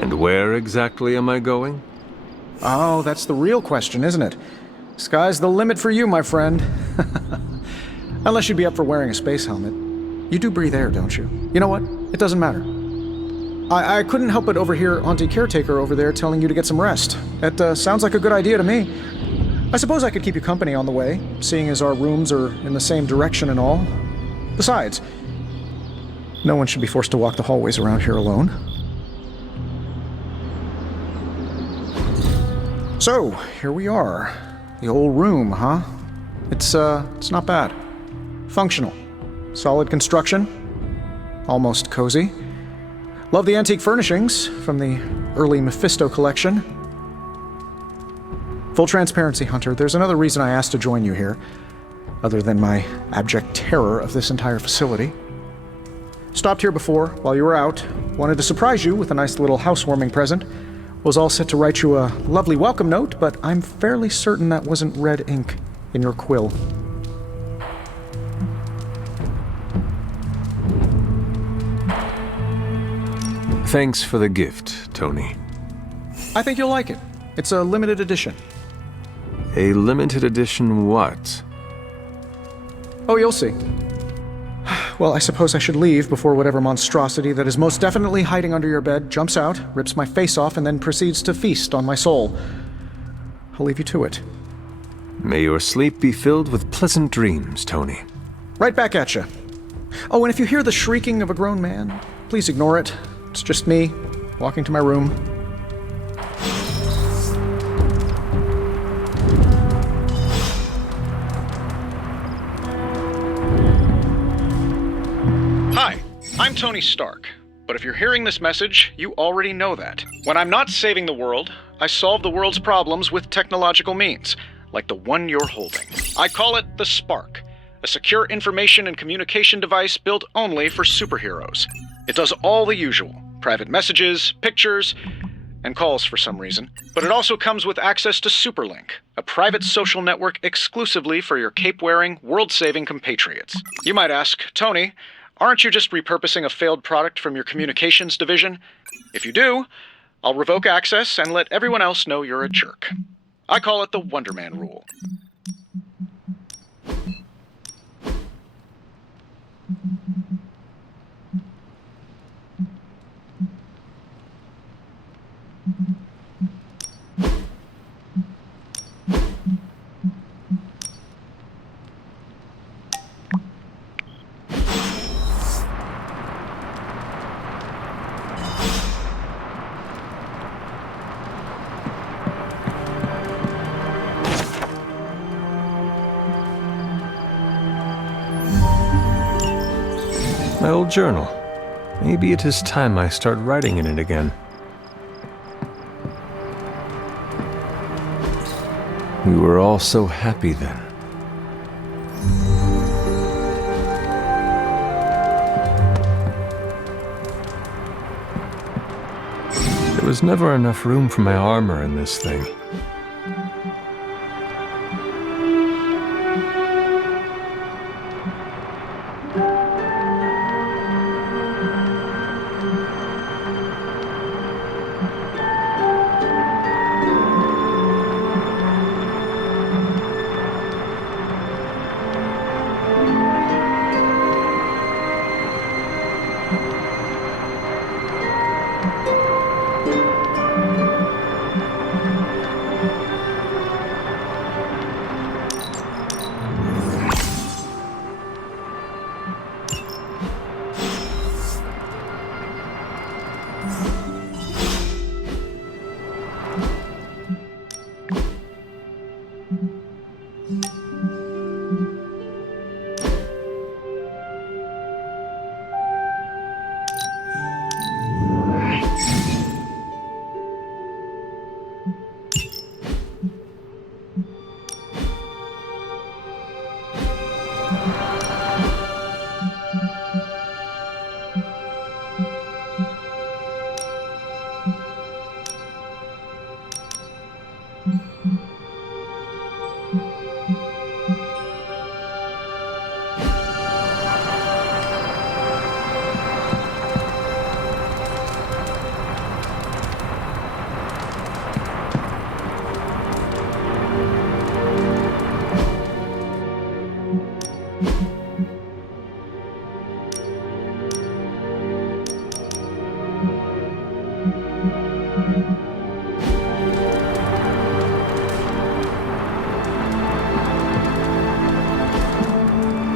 And where exactly am I going? Oh, that's the real question, isn't it? Sky's the limit for you, my friend. Unless you'd be up for wearing a space helmet. You do breathe air, don't you? You know what? It doesn't matter. I couldn't help but overhear Auntie Caretaker over there telling you to get some rest. That sounds like a good idea to me. I suppose I could keep you company on the way, seeing as our rooms are in the same direction and all. Besides, no one should be forced to walk the hallways around here alone. So, here we are. The old room, huh? It's not bad. Functional. Solid construction. Almost cozy. Love the antique furnishings from the early Mephisto collection. Full transparency, Hunter, there's another reason I asked to join you here, other than my abject terror of this entire facility. Stopped here before, while you were out, wanted to surprise you with a nice little housewarming present. Was all set to write you a lovely welcome note, but I'm fairly certain that wasn't red ink in your quill. Thanks for the gift, Tony. I think you'll like it. It's a limited edition. A limited edition what? Oh, you'll see. Well, I suppose I should leave before whatever monstrosity that is most definitely hiding under your bed jumps out, rips my face off, and then proceeds to feast on my soul. I'll leave you to it. May your sleep be filled with pleasant dreams, Tony. Right back at you. Oh, and if you hear the shrieking of a grown man, please ignore it. It's just me, walking to my room. Hi, I'm Tony Stark. But if you're hearing this message, you already know that. When I'm not saving the world, I solve the world's problems with technological means, like the one you're holding. I call it the Spark, a secure information and communication device built only for superheroes. It does all the usual, private messages, pictures, and calls for some reason. But it also comes with access to Superlink, a private social network exclusively for your cape-wearing, world-saving compatriots. You might ask, Tony, aren't you just repurposing a failed product from your communications division? If you do, I'll revoke access and let everyone else know you're a jerk. I call it the Wonder Man rule. My old journal. Maybe it is time I start writing in it again. We were all so happy then. There was never enough room for my armor in this thing.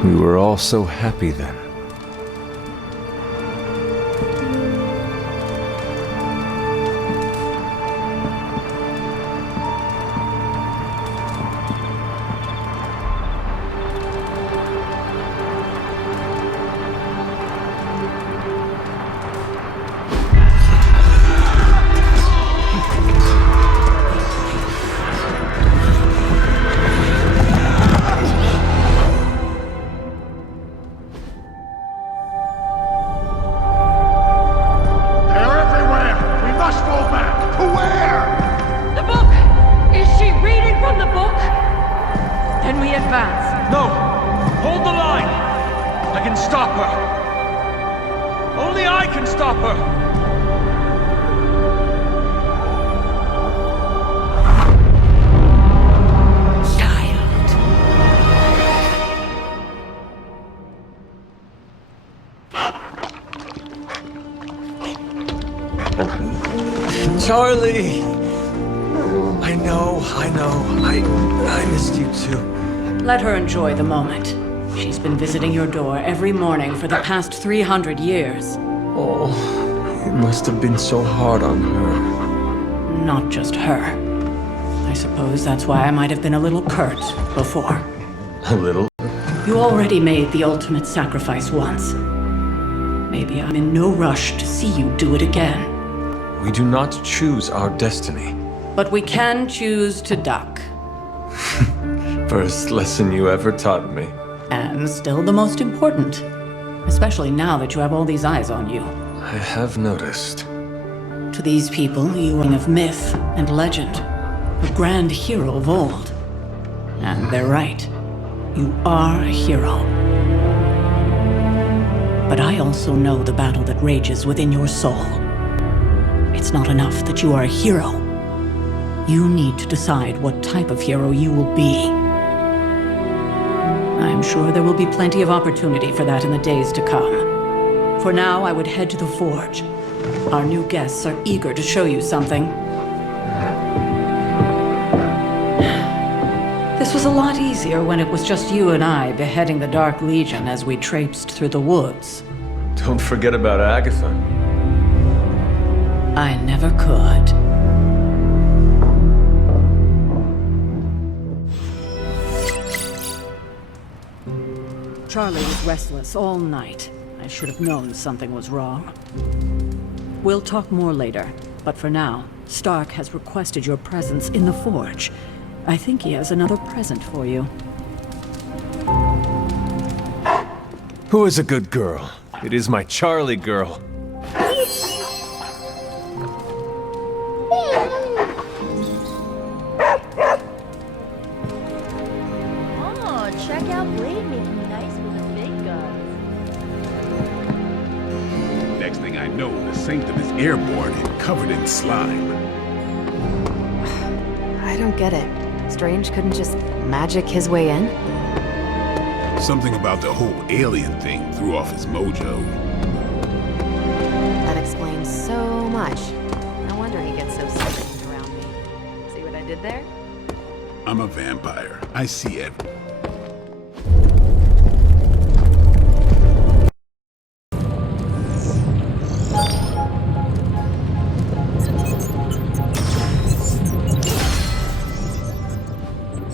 We were all so happy then. Charlie! I know. I missed you too. Let her enjoy the moment. She's been visiting your door every morning for the past 300 years. Oh, it must have been so hard on her. Not just her. I suppose that's why I might have been a little curt before. A little? You already made the ultimate sacrifice once. Maybe I'm in no rush to see you do it again. We do not choose our destiny. But we can choose to duck. First lesson you ever taught me. And still the most important. Especially now that you have all these eyes on you. I have noticed. To these people, you are of myth and legend. A grand hero of old. And they're right. You are a hero. But I also know the battle that rages within your soul. It's not enough that you are a hero. You need to decide what type of hero you will be. I'm sure there will be plenty of opportunity for that in the days to come. For now, I would head to the forge. Our new guests are eager to show you something. This was a lot easier when it was just you and I beheading the Dark Legion as we traipsed through the woods. Don't forget about Agatha. I never could. Charlie was restless all night. I should have known something was wrong. We'll talk more later, but for now, Stark has requested your presence in the Forge. I think he has another present for you. Who is a good girl? It is my Charlie girl. Oh, check out Blade making nice with the big guns. Next thing I know, the Sanctum is airborne and covered in slime. I don't get it. Strange couldn't just magic his way in? Something about the whole alien thing threw off his mojo. That explains so much. No wonder he gets so sickened around me. See what I did there? I'm a vampire. I see everything.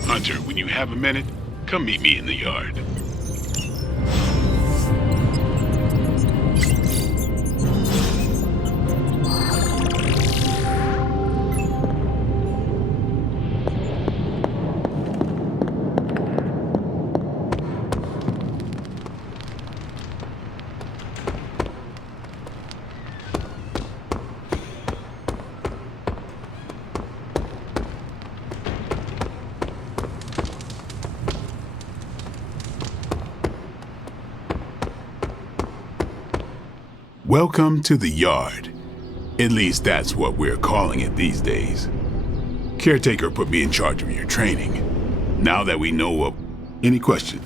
Hunter, when you have a minute, come meet me in the yard. Welcome to the yard. At least that's what we're calling it these days. Caretaker put me in charge of your training. Now that we know what... Any question?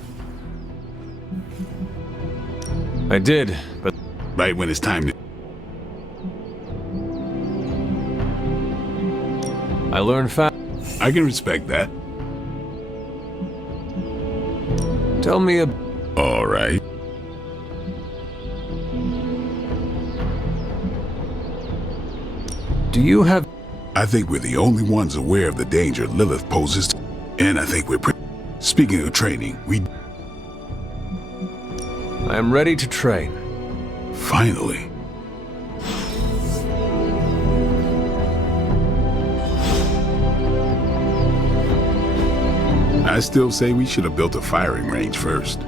I did, but... Right when it's time to... I learned fast. I can respect that. Tell me a... All right. Do you have... I think we're the only ones aware of the danger Lilith poses. And I think we're Speaking of training, I am ready to train. Finally. I still say we should have built a firing range first.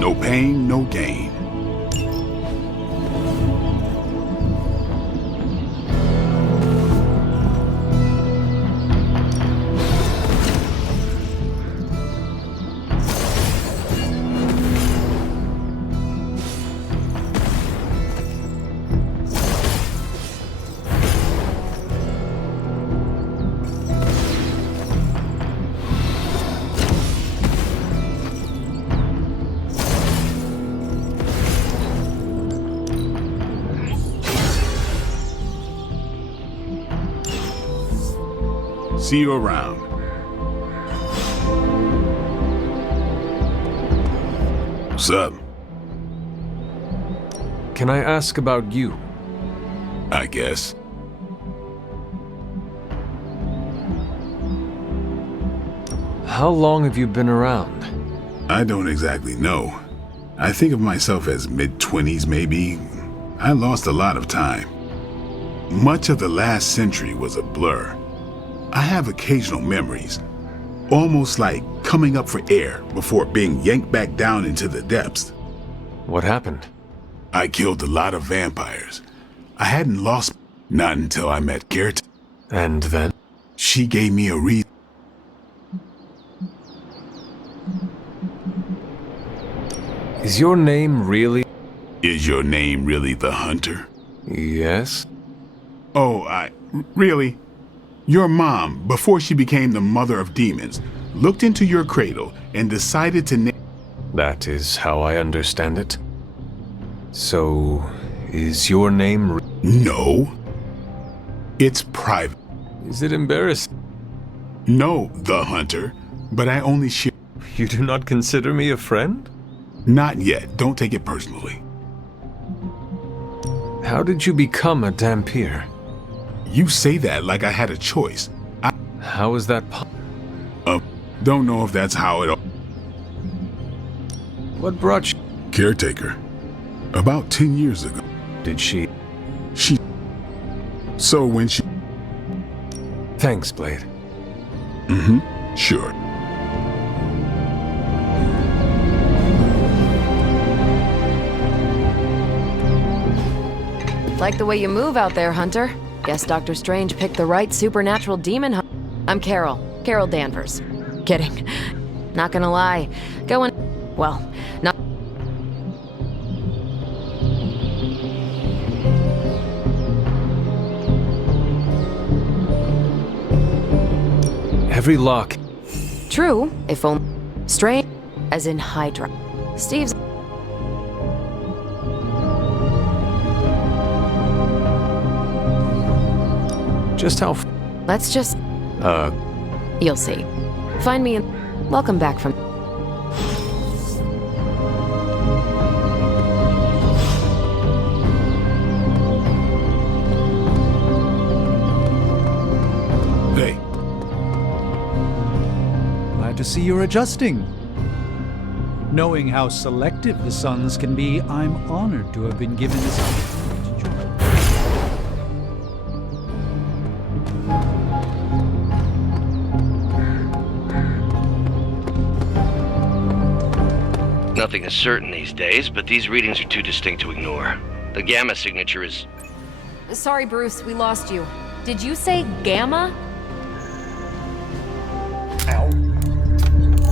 No pain, no gain. See you around. What's up? Can I ask about you? I guess. How long have you been around? I don't exactly know. I think of myself as mid-20s maybe. I lost a lot of time. Much of the last century was a blur. I have occasional memories, almost like coming up for air before being yanked back down into the depths. What happened? I killed a lot of vampires. I hadn't lost not until I met Caretaker. And then? She gave me a reason. Is your name really? Is your name really the Hunter? Yes. Oh, really? Your mom, before she became the mother of demons, looked into your cradle and decided to name... That is how I understand it. So, is your name... No. It's private. Is it embarrassing? No, the Hunter, but I only share... You do not consider me a friend? Not yet. Don't take it personally. How did you become a Dhampir? You say that like I had a choice. How is that don't know if that's how it all... What brought you? Caretaker. About 10 years ago. Did she? So when she... Thanks, Blade. Mm-hmm. Sure. Like the way you move out there, Hunter. Guess Dr. Strange picked the right supernatural demon. I'm Carol. Carol Danvers. Kidding. Not gonna lie. Going... Well, not... Every lock. True, if only... Strange, as in Hydra. Steve's... Just how... Let's just... You'll see. Find me in... Welcome back from... Hey. Glad to see you're adjusting. Knowing how selective the Suns can be, I'm honored to have been given this opportunity to join. Nothing is certain these days, but these readings are too distinct to ignore. The gamma signature is... Sorry, Bruce, we lost you. Did you say Gamma?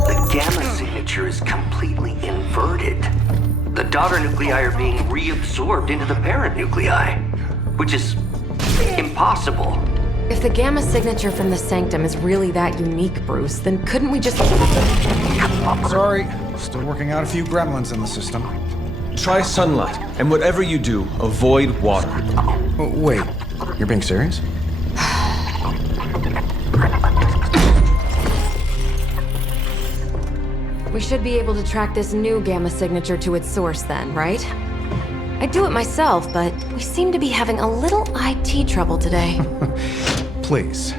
The gamma signature is completely inverted. The daughter nuclei are being reabsorbed into the parent nuclei, which is impossible. If the Gamma signature from the Sanctum is really that unique, Bruce, then couldn't we just... Sorry, still working out a few gremlins in the system. Try sunlight, and whatever you do, avoid water. Oh, wait, you're being serious? We should be able to track this new Gamma signature to its source then, right? I'd do it myself, but we seem to be having a little IT trouble today. Please.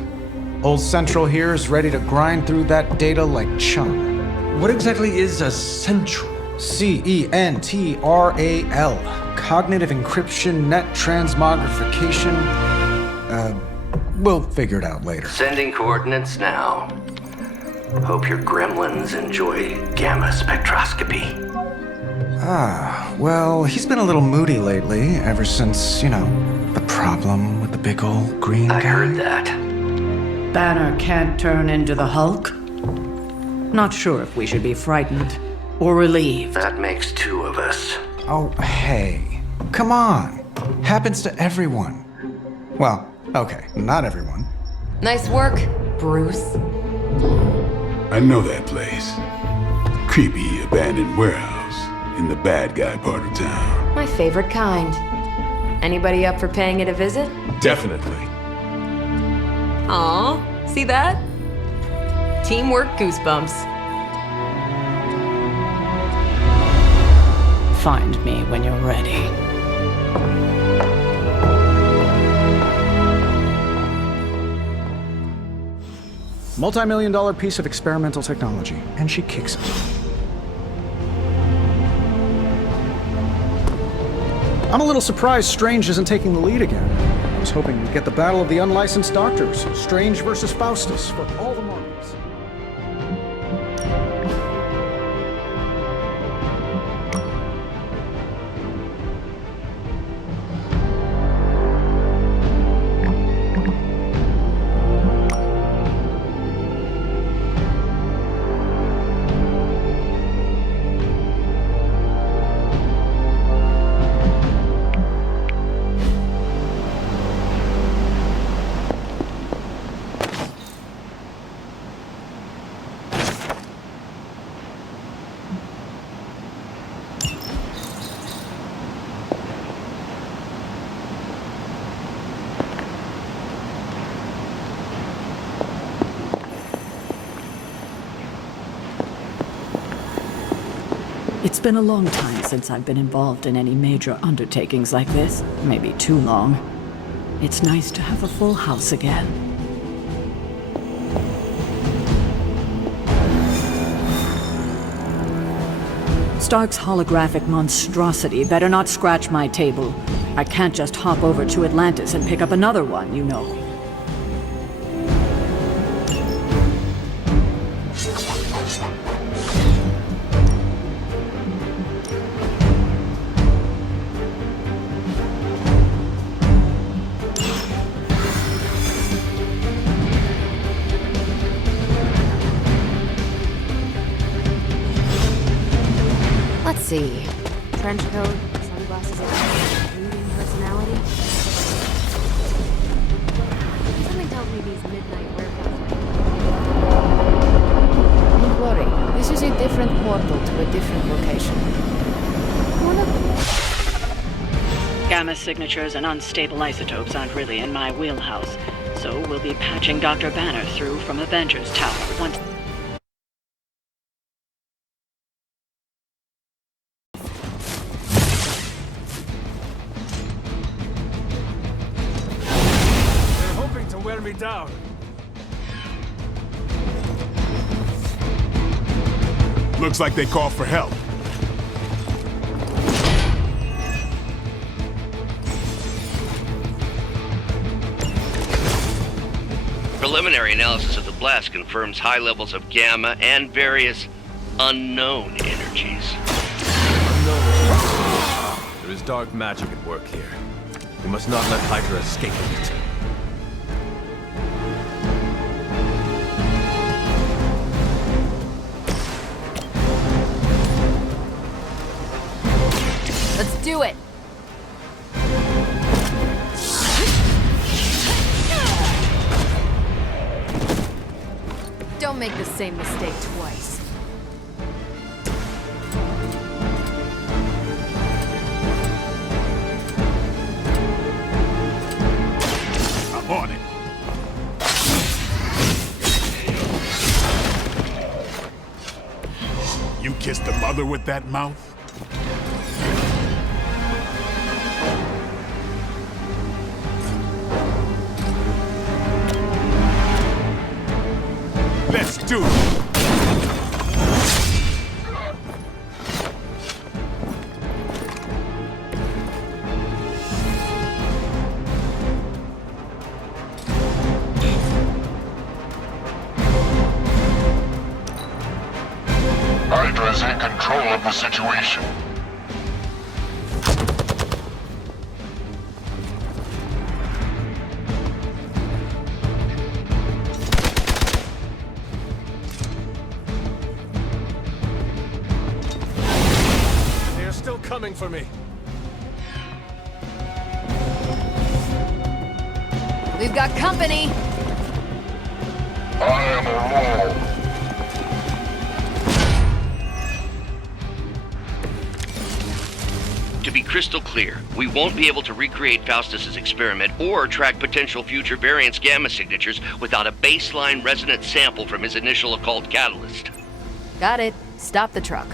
Old Central here is ready to grind through that data like chum. What exactly is a Central? CENTRAL. Cognitive Encryption Net Transmogrification. We'll figure it out later. Sending coordinates now. Hope your gremlins enjoy gamma spectroscopy. Ah, well, he's been a little moody lately, ever since, you know, the problem with the big old green guy. I heard that. Banner can't turn into the Hulk? Not sure if we should be frightened or relieved. That makes two of us. Oh, hey. Come on. Happens to everyone. Well, okay, not everyone. Nice work, Bruce. I know that place. Creepy abandoned warehouse in the bad guy part of town. My favorite kind. Anybody up for paying it a visit? Definitely. Aw, see that? Teamwork goosebumps. Find me when you're ready. Multi-million-dollar piece of experimental technology, and she kicks it. I'm a little surprised Strange isn't taking the lead again. I was hoping we'd get the battle of the unlicensed doctors, Strange versus Faustus, for all the marbles. It's been a long time since I've been involved in any major undertakings like this. Maybe too long. It's nice to have a full house again. Stark's holographic monstrosity better not scratch my table. I can't just hop over to Atlantis and pick up another one, you know. Let's see. Trench coat, sunglasses, brooding personality. Something tells me these midnight warehouse. Don't worry. This is a different portal to a different location. Gamma signatures and unstable isotopes aren't really in my wheelhouse, so we'll be patching Dr. Banner through from Avengers Tower once. Wear me down. Looks like they call for help. Preliminary analysis of the blast confirms high levels of gamma and various unknown energies. There is dark magic at work here. We must not let Hydra escape with it. Let's do it! Don't make the same mistake twice. I'm on it. You kissed the mother with that mouth? Let's do it! Hydra's in control of the situation. They're still coming for me. We've got company! I am a wall. To be crystal clear, we won't be able to recreate Faustus's experiment or track potential future variants' gamma signatures without a baseline resonance sample from his initial occult catalyst. Got it. Stop the truck.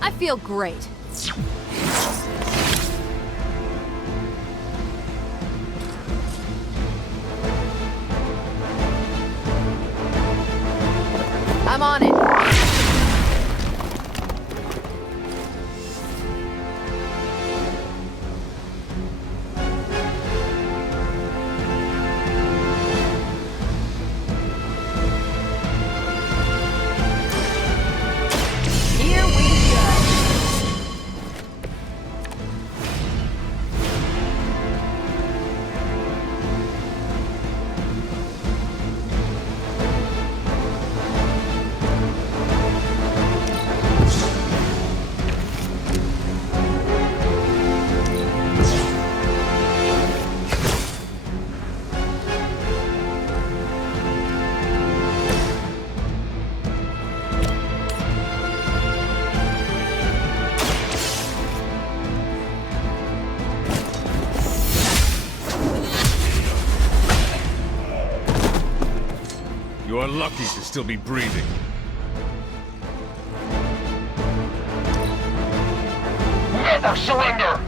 I feel great. I'm on it. Here we go. lucky to still be breathing. Never surrender!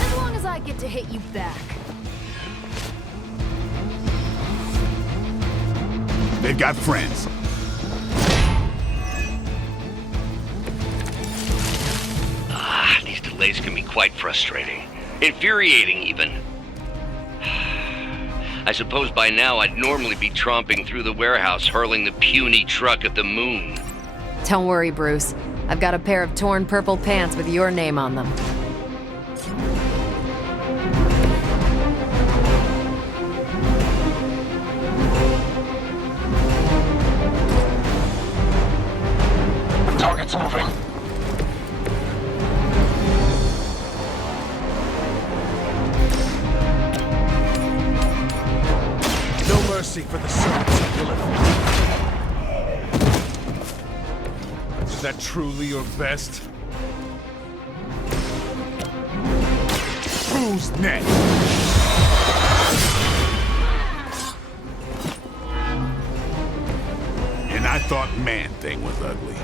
As long as I get to hit you back. They've got friends. These delays can be quite frustrating. Infuriating, even. I suppose by now I'd normally be tromping through the warehouse hurling the puny truck at the moon. Don't worry, Bruce. I've got a pair of torn purple pants with your name on them. Target's moving. No mercy for the servants of Lilith. Is that truly your best? Who's next? And I thought Man-Thing was ugly.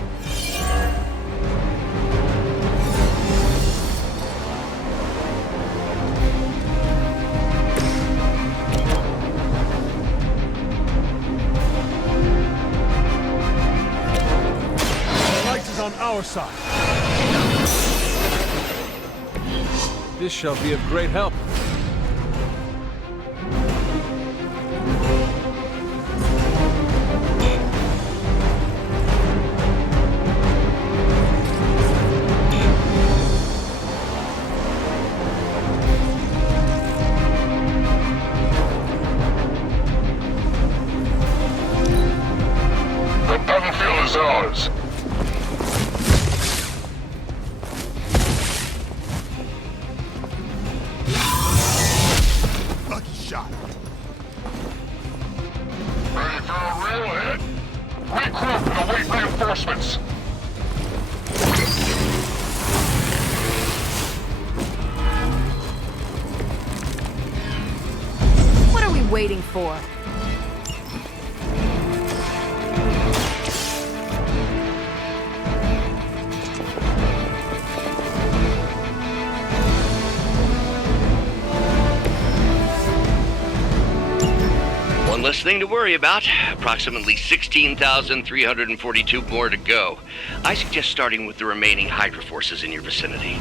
The light is on our side. This shall be of great help. The battlefield is ours. Lucky shot. Ready for a real hit? Regroup and await reinforcements. What are we waiting for? One less thing to worry about. Approximately 16,342 more to go. I suggest starting with the remaining Hydra forces in your vicinity.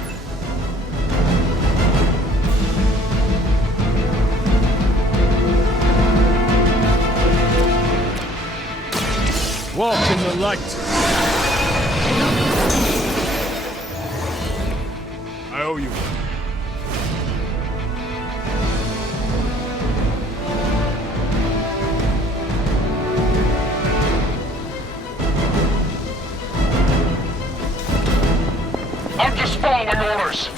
Walk in the light. I owe you one. I'm just following orders.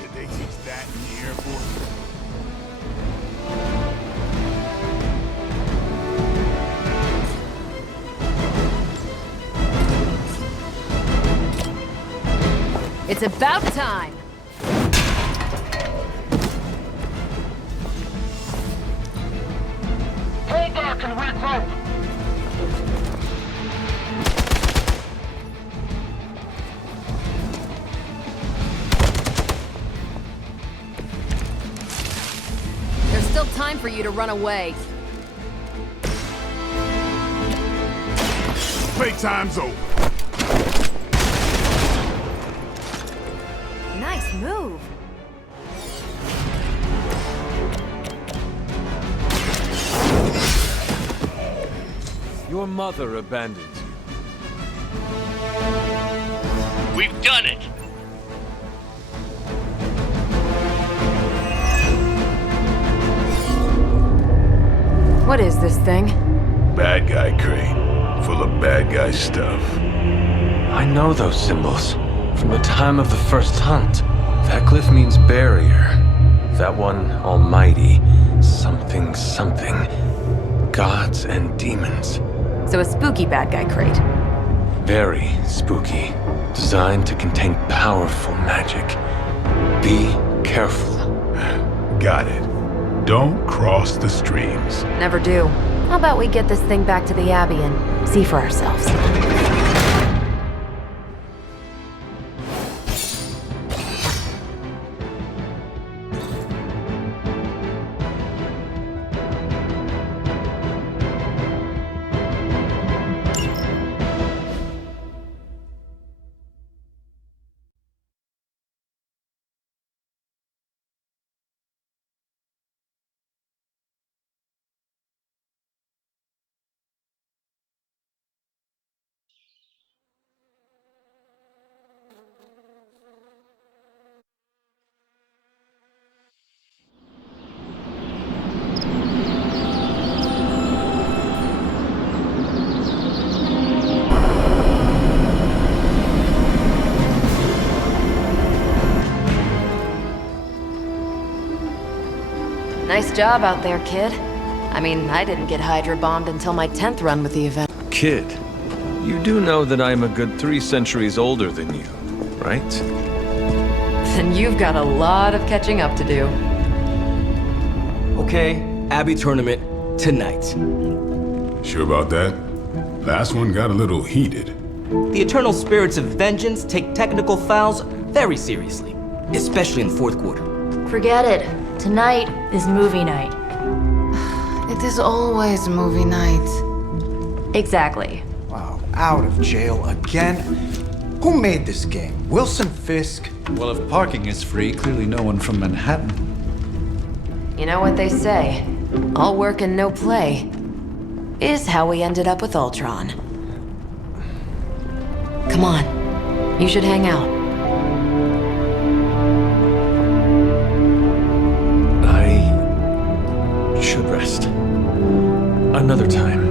Did they teach that in the Air Force? It's about time. Pull back and regroup. There's still time for you to run away. Playtime's over. Nice move. Your mother abandoned you. We've done it! What is this thing? Bad guy crate, full of bad guy stuff. I know those symbols from the time of the first hunt. That glyph means barrier. That one, almighty. Something, something. Gods and demons. So a spooky bad guy crate. Very spooky. Designed to contain powerful magic. Be careful. Got it. Don't cross the streams. Never do. How about we get this thing back to the Abbey and see for ourselves? Nice job out there, kid. I mean, I didn't get Hydra bombed until my 10th run with the event. Kid, you do know that I'm a good 3 centuries older than you, right? Then you've got a lot of catching up to do. Okay, Abbey tournament tonight. Sure about that? Last one got a little heated. The Eternal Spirits of Vengeance take technical fouls very seriously, especially in the fourth quarter. Forget it. Tonight is movie night. It is always movie night. Exactly. Wow, out of jail again? Who made this game? Wilson Fisk? Well, if parking is free, clearly no one from Manhattan. You know what they say? All work and no play is how we ended up with Ultron. Come on. You should hang out. Should rest. Another time.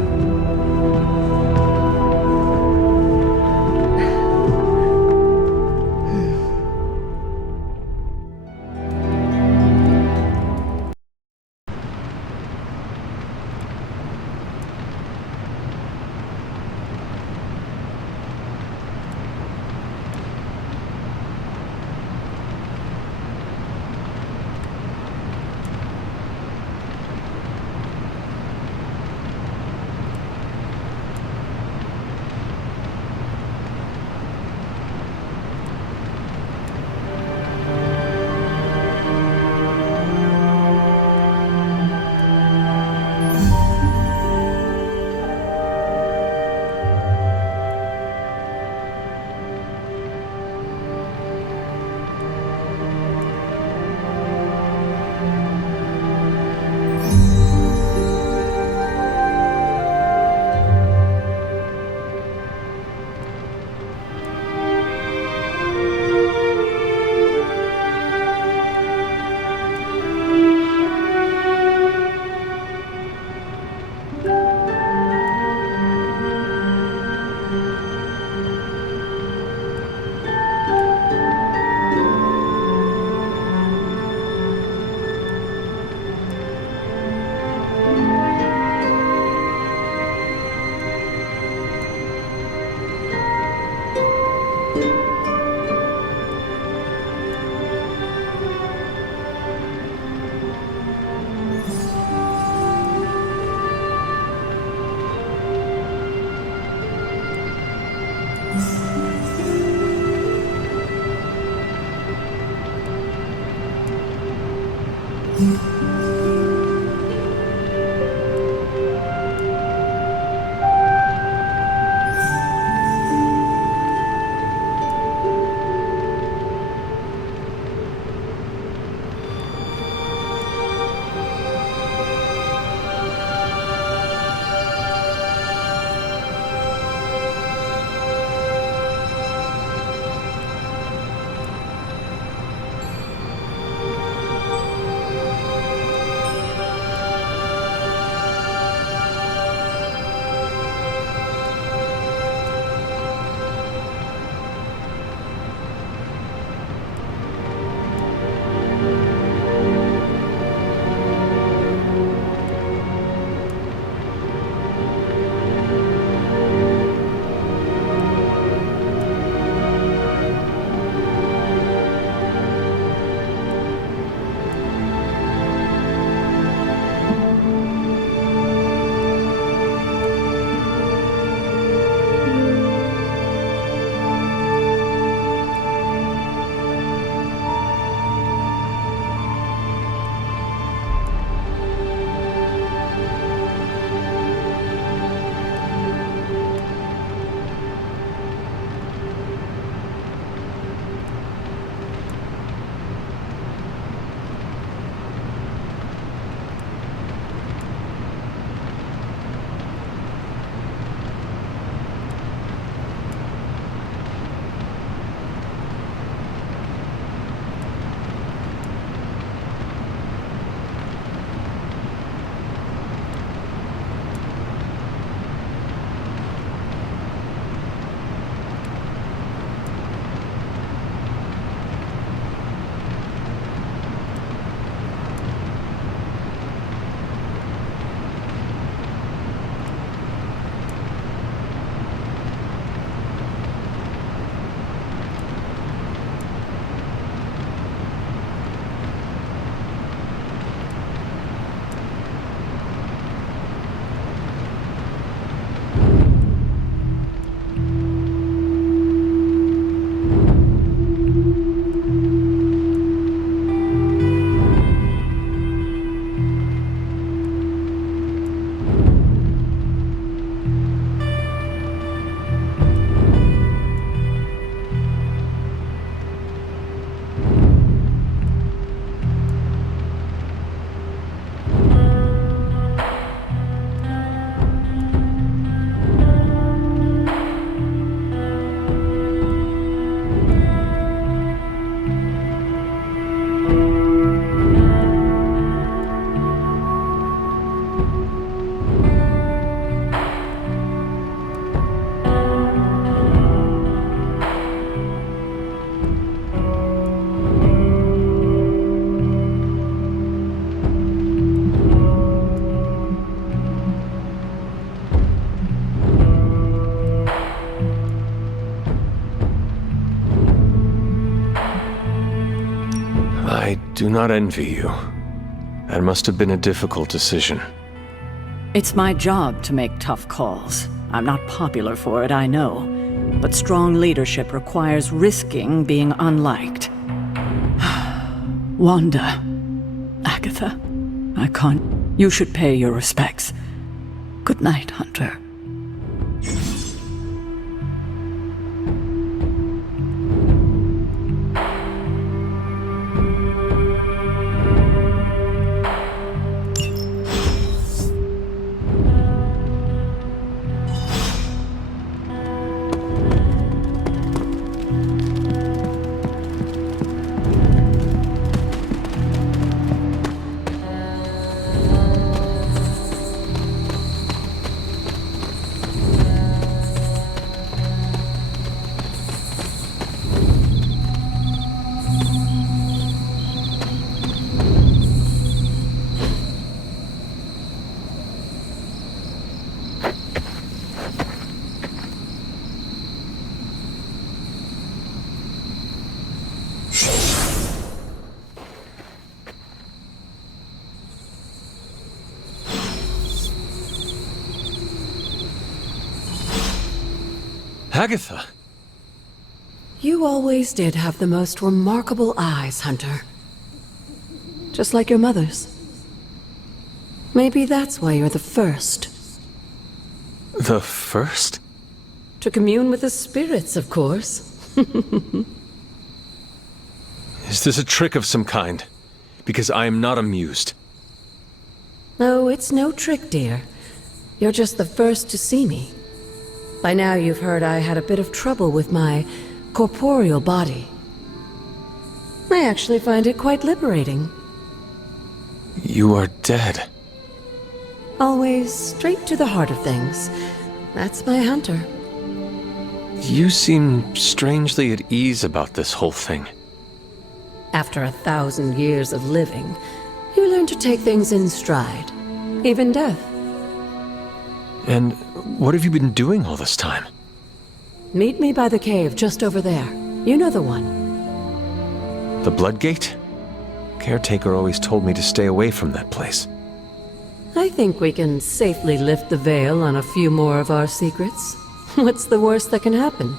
do not envy you. That must have been a difficult decision. It's my job to make tough calls. I'm not popular for it, I know. But strong leadership requires risking being unliked. Wanda. Agatha. I can't. You should pay your respects. Good night, Hunter. Agatha! You always did have the most remarkable eyes, Hunter. Just like your mother's. Maybe that's why you're the first. The first? To commune with the spirits, of course. Is this a trick of some kind? Because I am not amused. No, it's no trick, dear. You're just the first to see me. By now you've heard I had a bit of trouble with my corporeal body. I actually find it quite liberating. You are dead. Always straight to the heart of things. That's my Hunter. You seem strangely at ease about this whole thing. After 1,000 years of living, you learn to take things in stride. Even death. And what have you been doing all this time? Meet me by the cave just over there. You know the one. The Bloodgate? Caretaker always told me to stay away from that place. I think we can safely lift the veil on a few more of our secrets. What's the worst that can happen?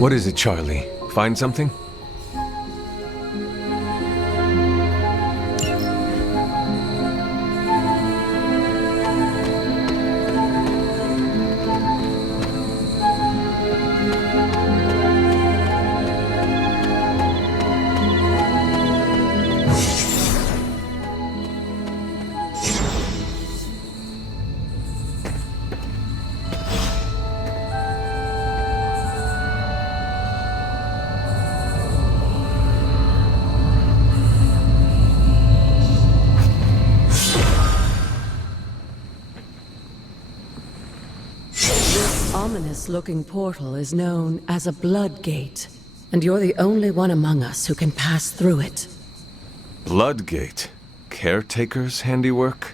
What is it, Charlie? Find something? Ominous-looking portal is known as a Bloodgate, and you're the only one among us who can pass through it. Bloodgate? Caretaker's handiwork?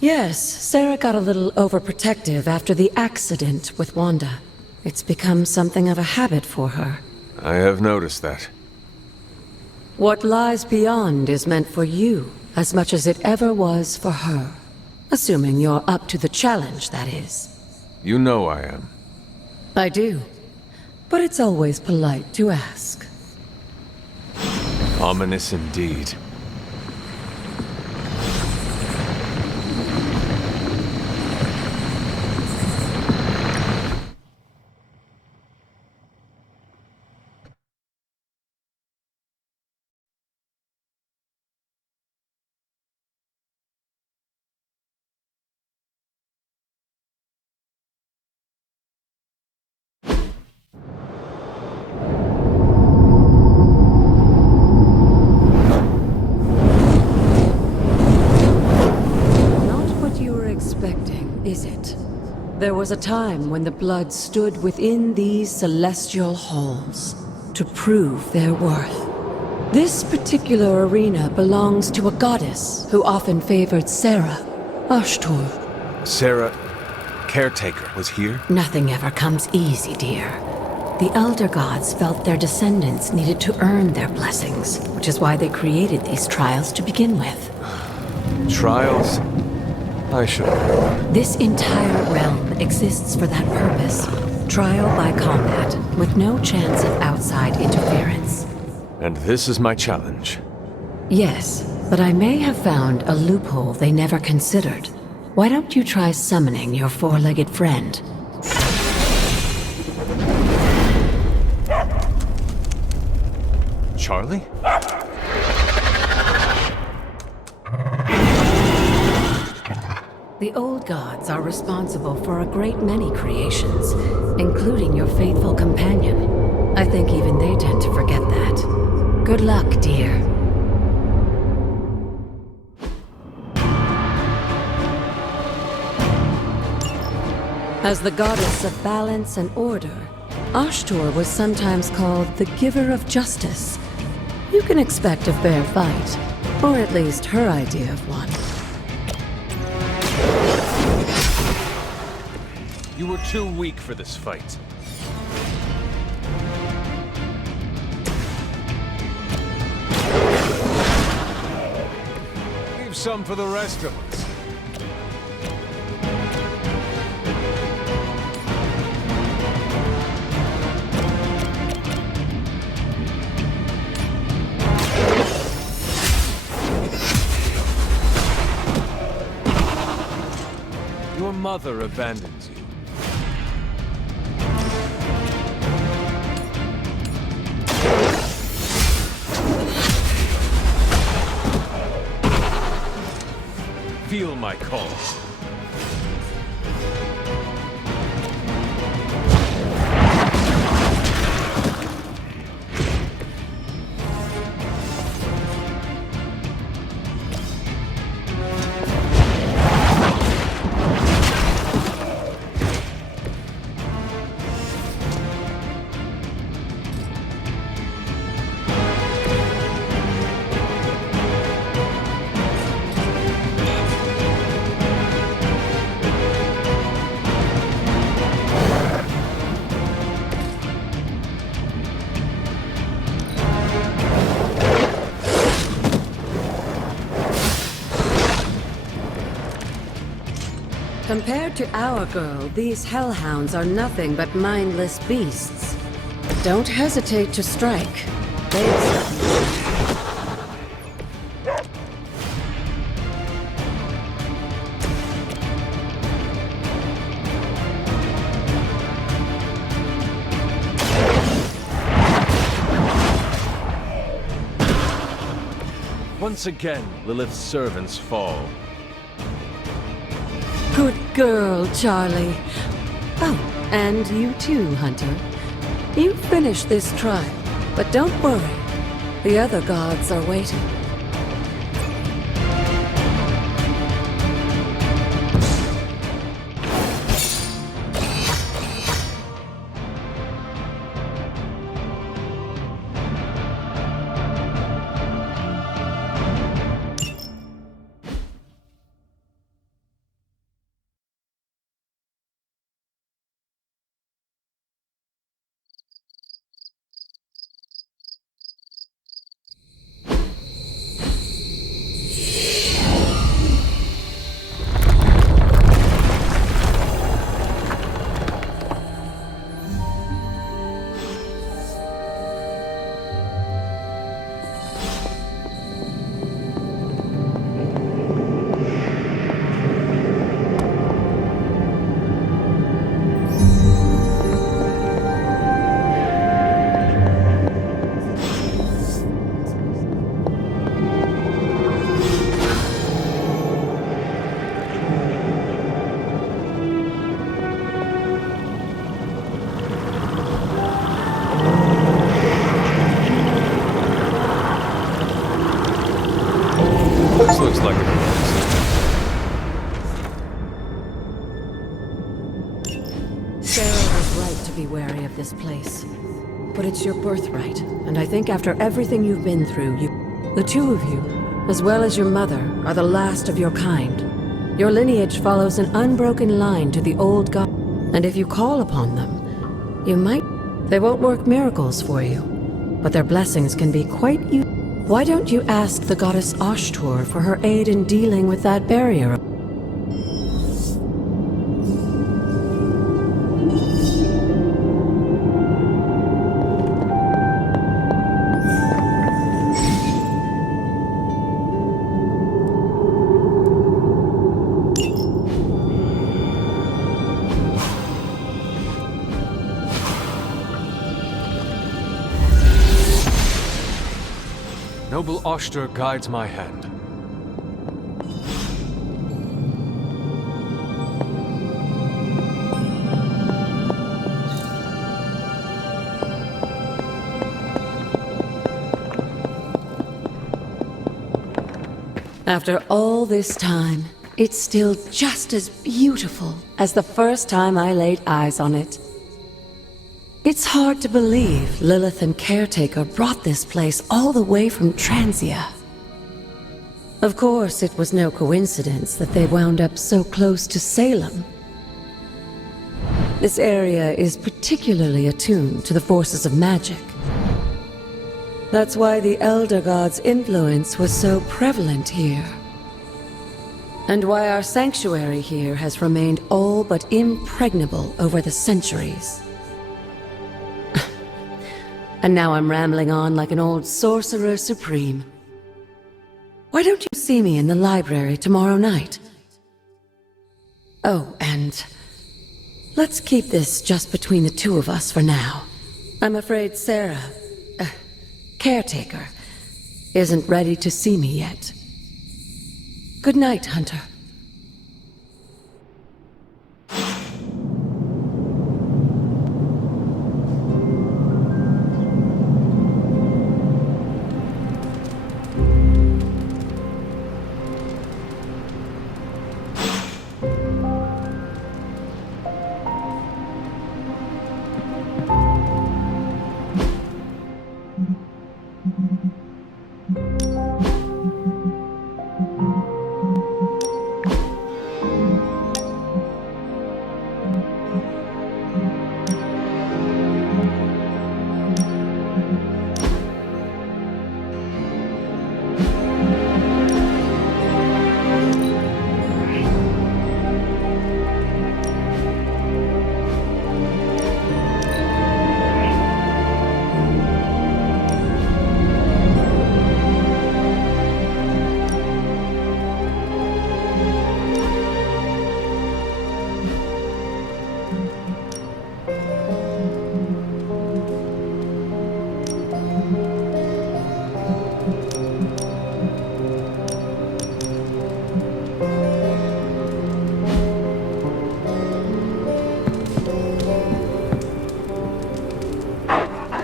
Yes, Sarah got a little overprotective after the accident with Wanda. It's become something of a habit for her. I have noticed that. What lies beyond is meant for you as much as it ever was for her. Assuming you're up to the challenge, that is. You know I am. I do. But it's always polite to ask. Ominous indeed. There was a time when the blood stood within these celestial halls to prove their worth. This particular arena belongs to a goddess who often favored Sarah, Ashtur. Sarah, Caretaker, was here? Nothing ever comes easy, dear. The Elder Gods felt their descendants needed to earn their blessings, which is why they created these trials to begin with. Trials? I should have. This entire realm exists for that purpose. Trial by combat, with no chance of outside interference. And this is my challenge. Yes, but I may have found a loophole they never considered. Why don't you try summoning your four-legged friend? Charlie? The old gods are responsible for a great many creations, including your faithful companion. I think even they tend to forget that. Good luck, dear. As the goddess of balance and order, Ashtur was sometimes called the Giver of Justice. You can expect a fair fight, or at least her idea of one. You were too weak for this fight. Leave some for the rest of us. Your mother abandons you. Feel my call. Compared to our girl, these hellhounds are nothing but mindless beasts. Don't hesitate to strike. Once again, Lilith's servants fall. Good girl, Charlie. Oh, and you too, Hunter. You finished this trial, but don't worry. The other gods are waiting. This looks like it. wary of this place. But it's your birthright, and I think after everything you've been through, the two of you, as well as your mother, are the last of your kind. Your lineage follows an unbroken line to the old god, and if you call upon them, you might... They won't work miracles for you, but their blessings can be quite Why don't you ask the goddess Ashtur for her aid in dealing with that barrier? Noble Ashtur guides my hand. After all this time, it's still just as beautiful as the first time I laid eyes on it. It's hard to believe Lilith and Caretaker brought this place all the way from Transia. Of course, it was no coincidence that they wound up so close to Salem. This area is particularly attuned to the forces of magic. That's why the Elder God's influence was so prevalent here. And why our sanctuary here has remained all but impregnable over the centuries. And now I'm rambling on like an old sorcerer supreme. Why don't you see me in the library tomorrow night? Oh, and let's keep this just between the two of us for now. I'm afraid Sarah, Caretaker, isn't ready to see me yet. Good night, Hunter.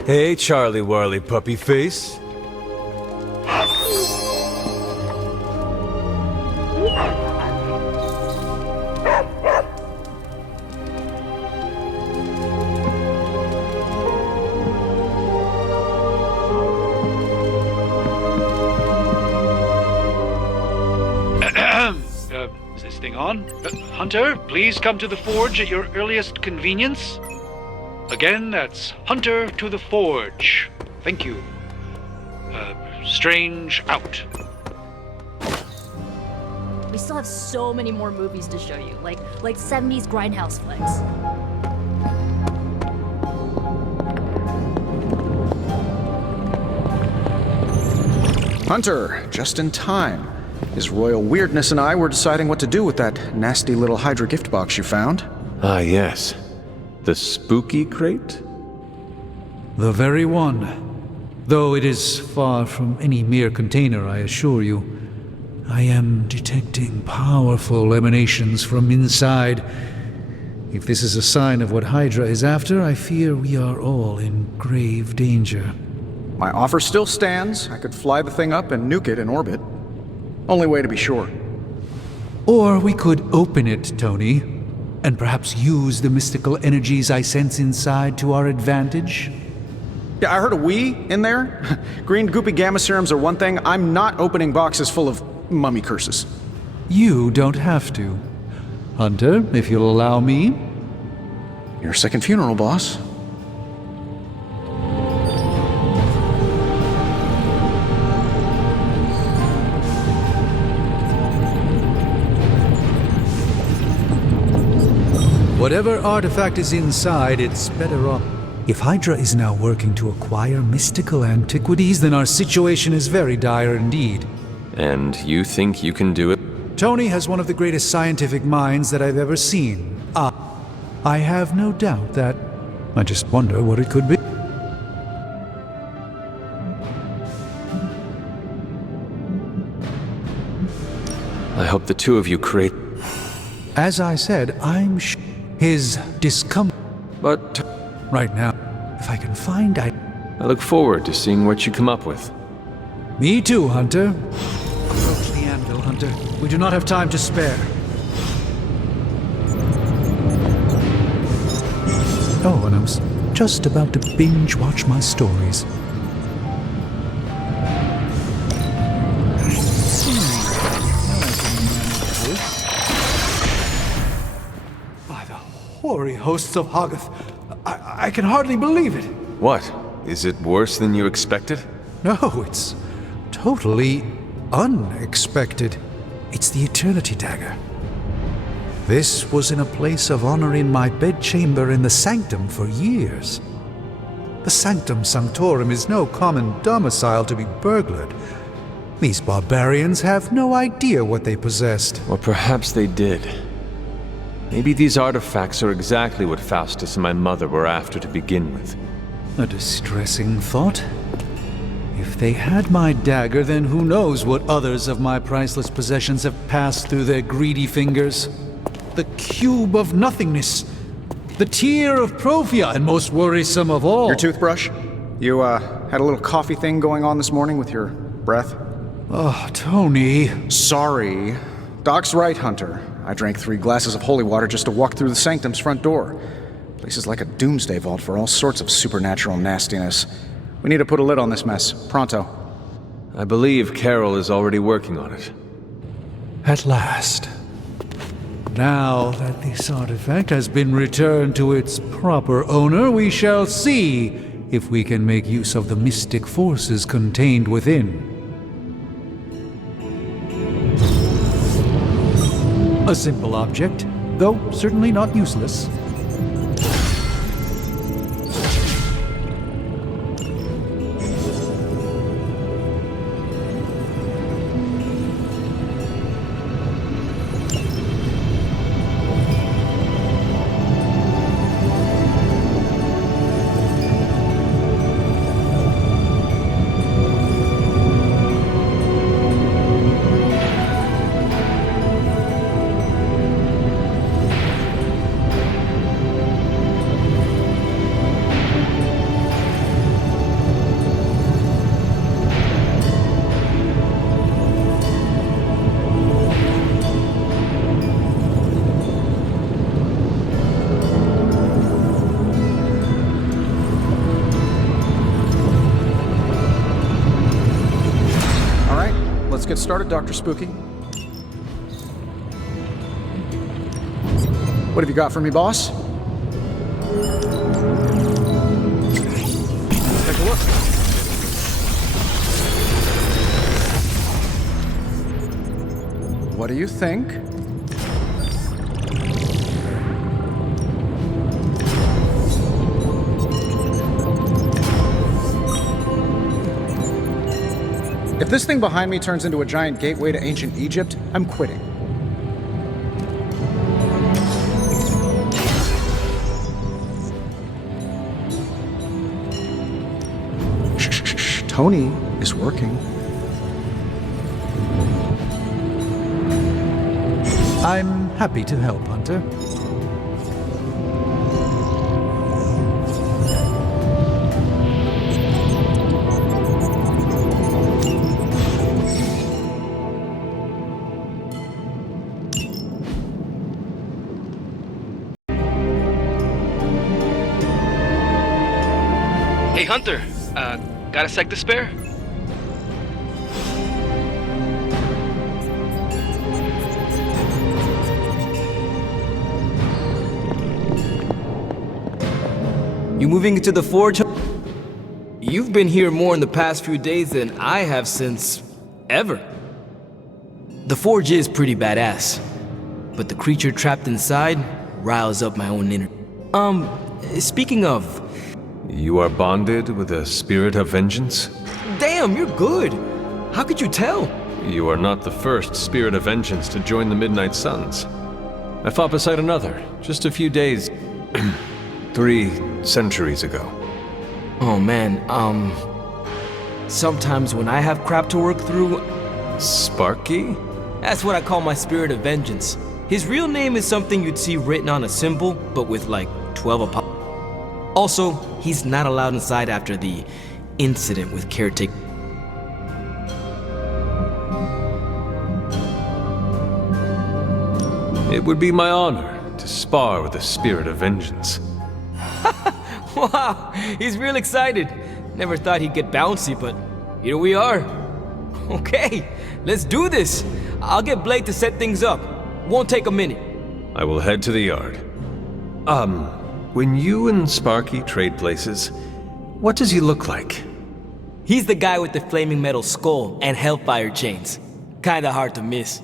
Hey, Charlie Warley puppy face. Is this thing on? Hunter, please come to the forge at your earliest convenience. Again, that's Hunter to the forge. Thank you. Strange out. We still have so many more movies to show you, like 70s grindhouse flicks. Hunter, just in time. His royal weirdness and I were deciding what to do with that nasty little Hydra gift box you found. Ah, yes. The spooky crate? The very one. Though it is far from any mere container, I assure you. I am detecting powerful emanations from inside. If this is a sign of what Hydra is after, I fear we are all in grave danger. My offer still stands. I could fly the thing up and nuke it in orbit. Only way to be sure. Or we could open it, Tony. And perhaps use the mystical energies I sense inside to our advantage? Yeah, I heard a we in there. Green goopy gamma serums are one thing. I'm not opening boxes full of mummy curses. You don't have to. Hunter, if you'll allow me. Your second funeral, boss. Whatever artifact is inside, it's better off. If Hydra is now working to acquire mystical antiquities, then our situation is very dire indeed. And you think you can do it? Tony has one of the greatest scientific minds that I've ever seen. I have no doubt that. I just wonder what it could be. I hope the two of you create... As I said, I'm his discomfort. But... Right now, if I can find... I look forward to seeing what you come up with. Me too, Hunter. Approach the anvil, Hunter. We do not have time to spare. Oh, and I was just about to binge watch my stories. By the hoary hosts of Hoggoth, I can hardly believe it. What? Is it worse than you expected? No, it's totally unexpected. It's the Eternity Dagger. This was in a place of honor in my bedchamber in the Sanctum for years. The Sanctum Sanctorum is no common domicile to be burglared. These barbarians have no idea what they possessed. Or perhaps they did. Maybe these artifacts are exactly what Faustus and my mother were after to begin with. A distressing thought. If they had my dagger, then who knows what others of my priceless possessions have passed through their greedy fingers. The cube of nothingness. The tear of Profia, and most worrisome of all. Your toothbrush? You, had a little coffee thing going on this morning with your breath? Oh, Tony. Sorry. Doc's right, Hunter. I drank 3 glasses of holy water just to walk through the Sanctum's front door. Place is like a doomsday vault for all sorts of supernatural nastiness. We need to put a lid on this mess. Pronto. I believe Carol is already working on it. At last. Now that this artifact has been returned to its proper owner, we shall see if we can make use of the mystic forces contained within. A simple object, though certainly not useless. Get started, Dr. Spooky. What have you got for me, boss? Take a look. What do you think? If this thing behind me turns into a giant gateway to ancient Egypt, I'm quitting. Shh. Tony is working. I'm happy to help, Hunter. Hey, Hunter. Got a sec to spare? You moving into the forge? You've been here more in the past few days than I have since ever. The forge is pretty badass, but the creature trapped inside riles up my own inner. Speaking of... You are bonded with a spirit of vengeance? Damn, you're good! How could you tell? You are not the first spirit of vengeance to join the Midnight Suns. I fought beside another, just a few days... 3 centuries ago. Oh man, sometimes when I have crap to work through... Sparky? That's what I call my spirit of vengeance. His real name is something you'd see written on a symbol, but with like 12 apostles. Also, he's not allowed inside after the incident with Caretaker. It would be my honor to spar with the spirit of vengeance. Wow, he's real excited. Never thought he'd get bouncy, but here we are. Okay, let's do this. I'll get Blake to set things up. Won't take a minute. I will head to the yard. When you and Sparky trade places, what does he look like? He's the guy with the flaming metal skull and hellfire chains. Kinda hard to miss.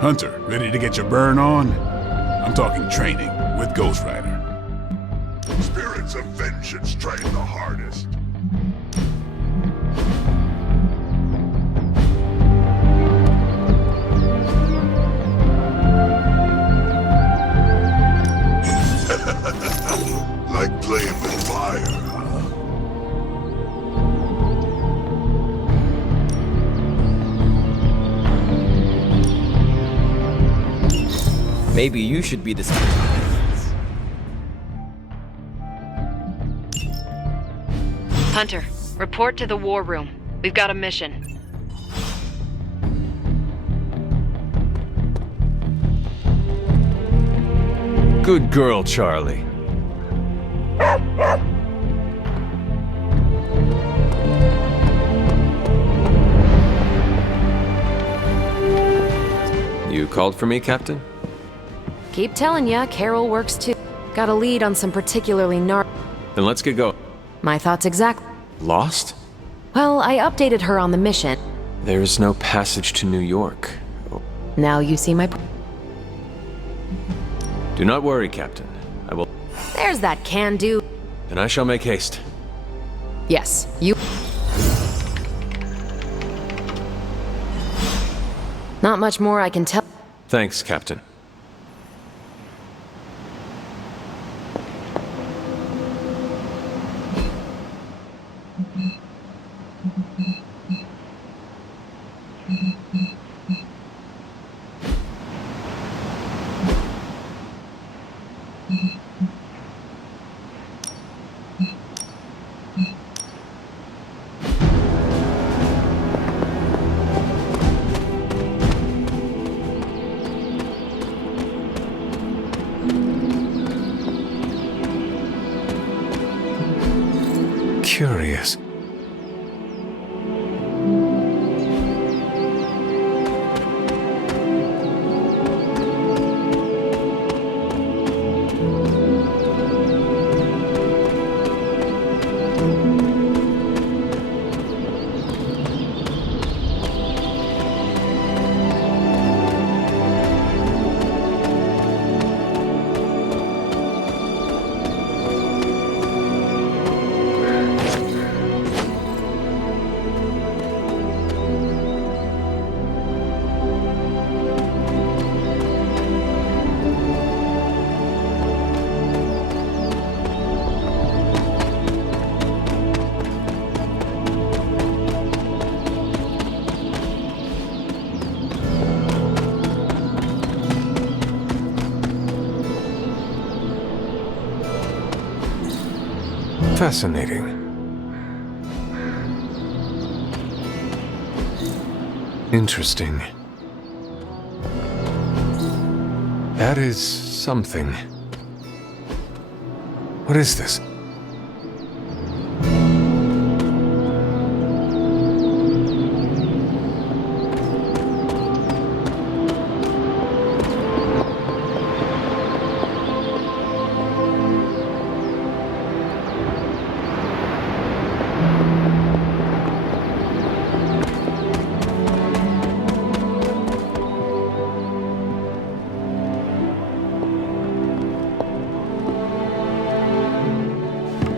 Hunter, ready to get your burn on? I'm talking training with Ghost Rider. Spirits of vengeance train the hardest. Like playing with fire. Maybe you should be the... Hunter, report to the war room. We've got a mission. Good girl, Charlie. You called for me, Captain? Keep telling ya, Carol works too. Got a lead on some particularly Then let's get going. My thoughts exactly. Lost? Well, I updated her on the mission. There's no passage to New York. Now you see my... Do not worry, Captain. I will... There's that can-do. Then I shall make haste. Yes, you... Not much more I can tell. Thanks, Captain. Curious. Fascinating. Interesting. That is something. What is this?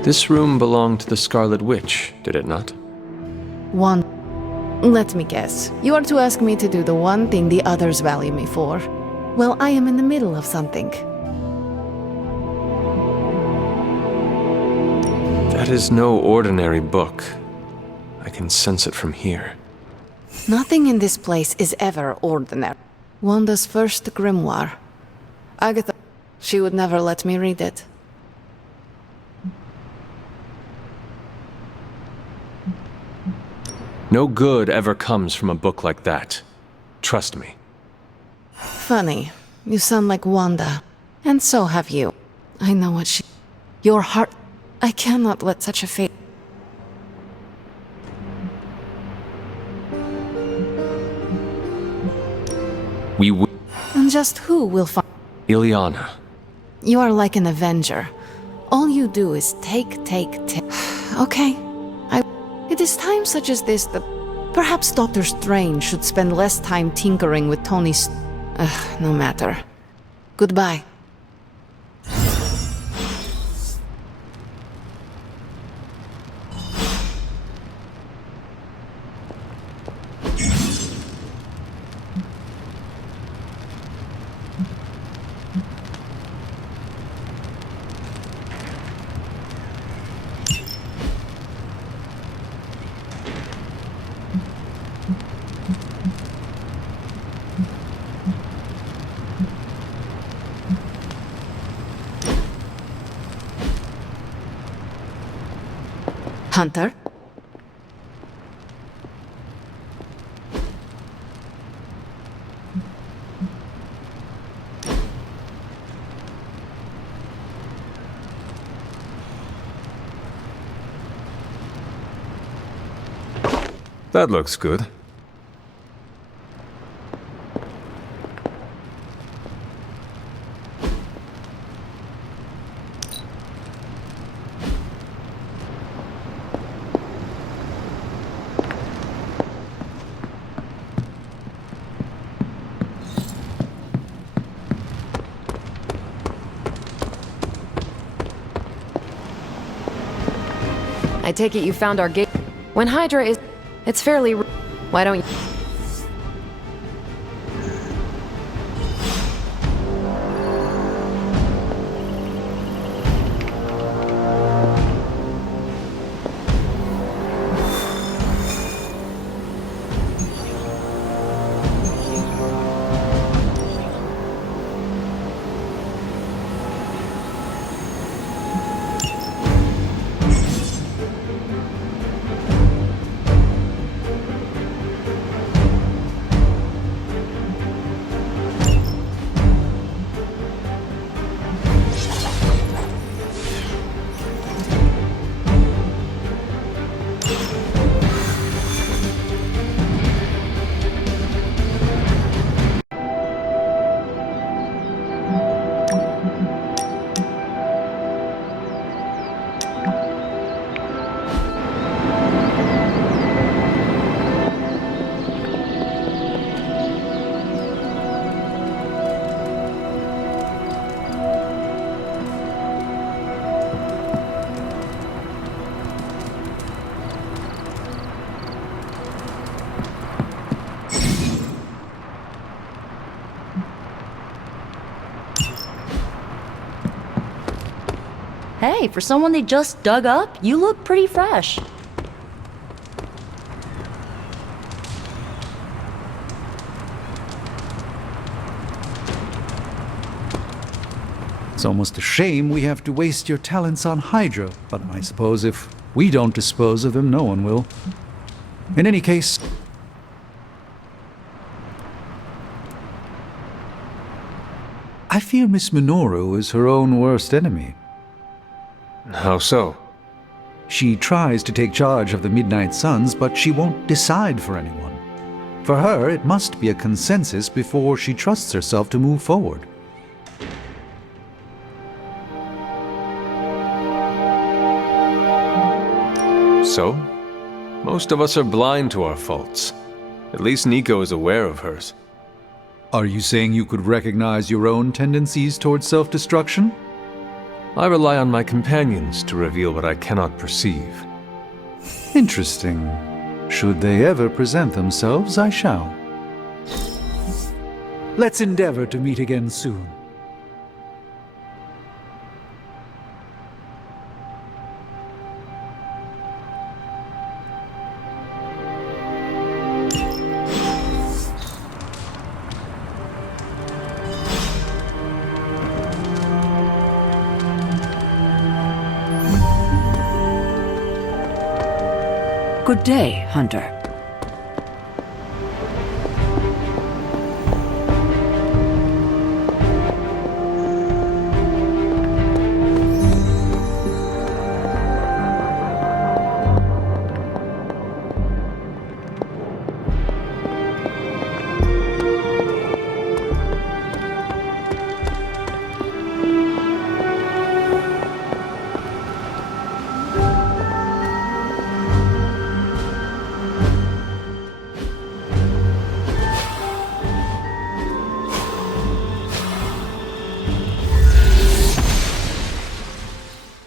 This room belonged to the Scarlet Witch, did it not? One. Let me guess. You are to ask me to do the one thing the others value me for. Well, I am in the middle of something. That is no ordinary book. I can sense it from here. Nothing in this place is ever ordinary. Wanda's first grimoire. Agatha, she would never let me read it. No good ever comes from a book like that. Trust me. Funny. You sound like Wanda. And so have you. I know what she... Your heart... I cannot let such a fate... We will... And just who will find... Ilyana. You are like an Avenger. All you do is take. Okay. It is times such as this that perhaps Doctor Strange should spend less time tinkering with Tony's... no matter. Goodbye. Hunter? That looks good. I take it you found our gate. When Hydra is... It's fairly... Why don't you... Hey, for someone they just dug up, you look pretty fresh. It's almost a shame we have to waste your talents on Hydra, but I suppose if we don't dispose of them, no one will. In any case, I fear Miss Minoru is her own worst enemy. How so? She tries to take charge of the Midnight Suns, but she won't decide for anyone. For her, it must be a consensus before she trusts herself to move forward. So? Most of us are blind to our faults. At least Nico is aware of hers. Are you saying you could recognize your own tendencies towards self-destruction? I rely on my companions to reveal what I cannot perceive. Interesting. Should they ever present themselves, I shall. Let's endeavor to meet again soon. Good day, Hunter.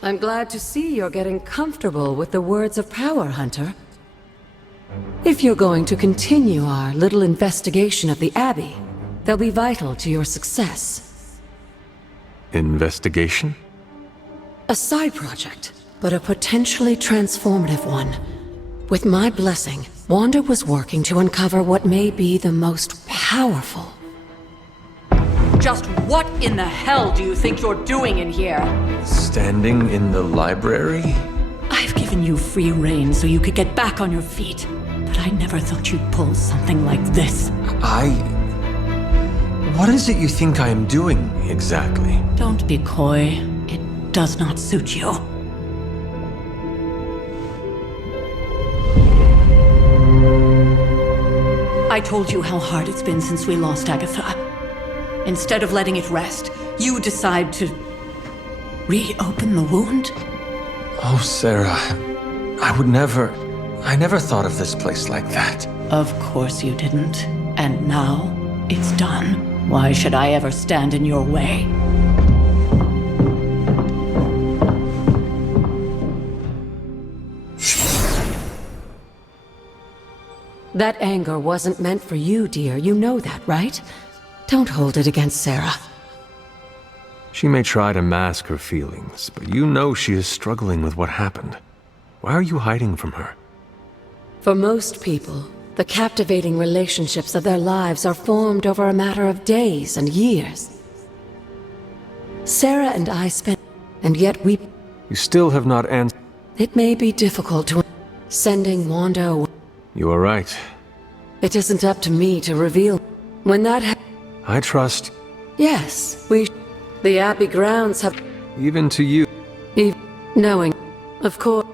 I'm glad to see you're getting comfortable with the words of power, Hunter. If you're going to continue our little investigation of the Abbey, they'll be vital to your success. Investigation? A side project, but a potentially transformative one. With my blessing, Wanda was working to uncover what may be the most powerful. Just what in the hell do you think you're doing in here? Standing in the library? I've given you free rein so you could get back on your feet, but I never thought you'd pull something like this. What is it you think I am doing, exactly? Don't be coy. It does not suit you. I told you how hard it's been since we lost Agatha. Instead of letting it rest, you decide to reopen the wound? Oh, Sarah, I never thought of this place like that. Of course you didn't. And now, it's done. Why should I ever stand in your way? That anger wasn't meant for you, dear. You know that, right? Don't hold it against Sarah. She may try to mask her feelings, but you know she is struggling with what happened. Why are you hiding from her? For most people, the captivating relationships of their lives are formed over a matter of days and years. Sarah and I spent, and yet we... You still have not answered. It may be difficult to... Sending Wanda away. You are right. It isn't up to me to reveal. When that I trust. Yes, the Abbey grounds have... Even to you. Knowing, of course...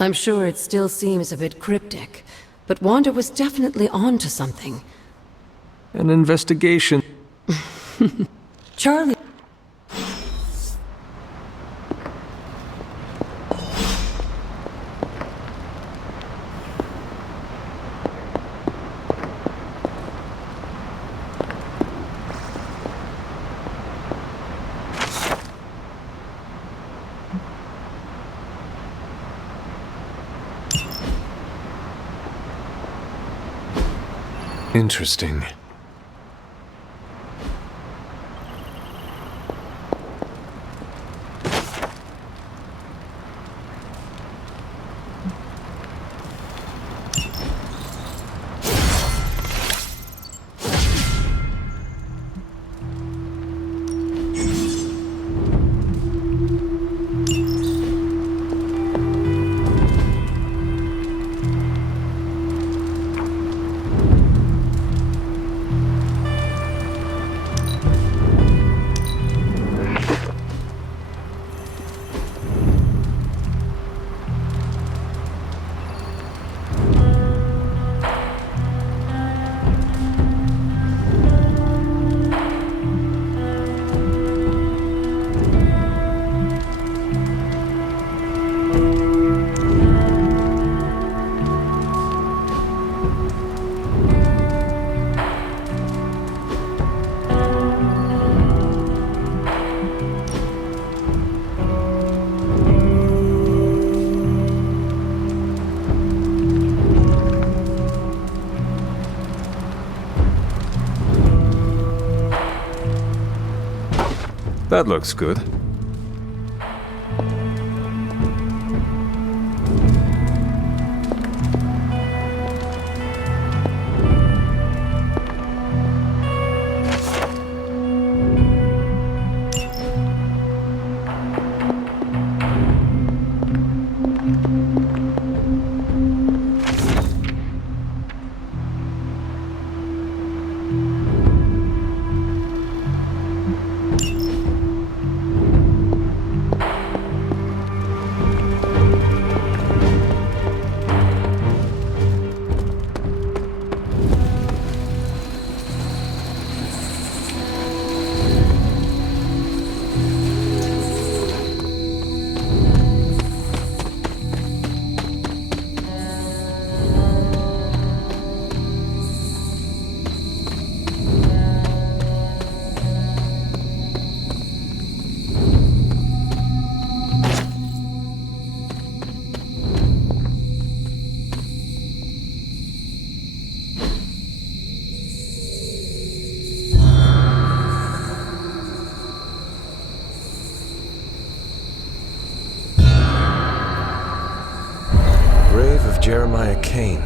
I'm sure it still seems a bit cryptic, but Wanda was definitely onto something. An investigation. Charlie... Interesting. That looks good. Jeremiah Kane,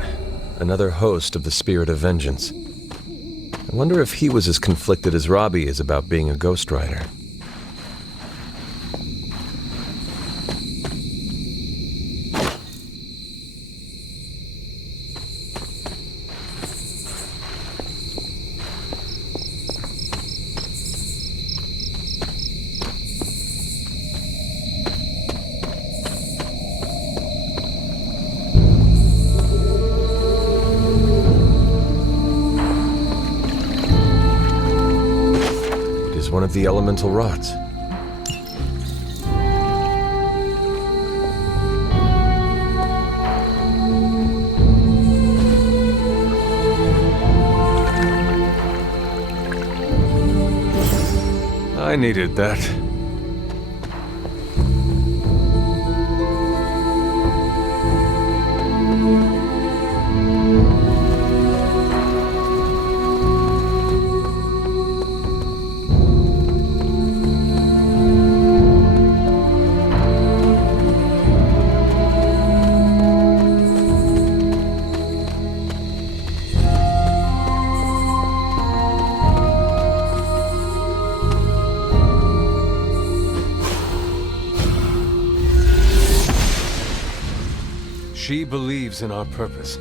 another host of the Spirit of Vengeance. I wonder if he was as conflicted as Robbie is about being a Ghost Rider. One of the elemental rods. I needed that. She believes in our purpose.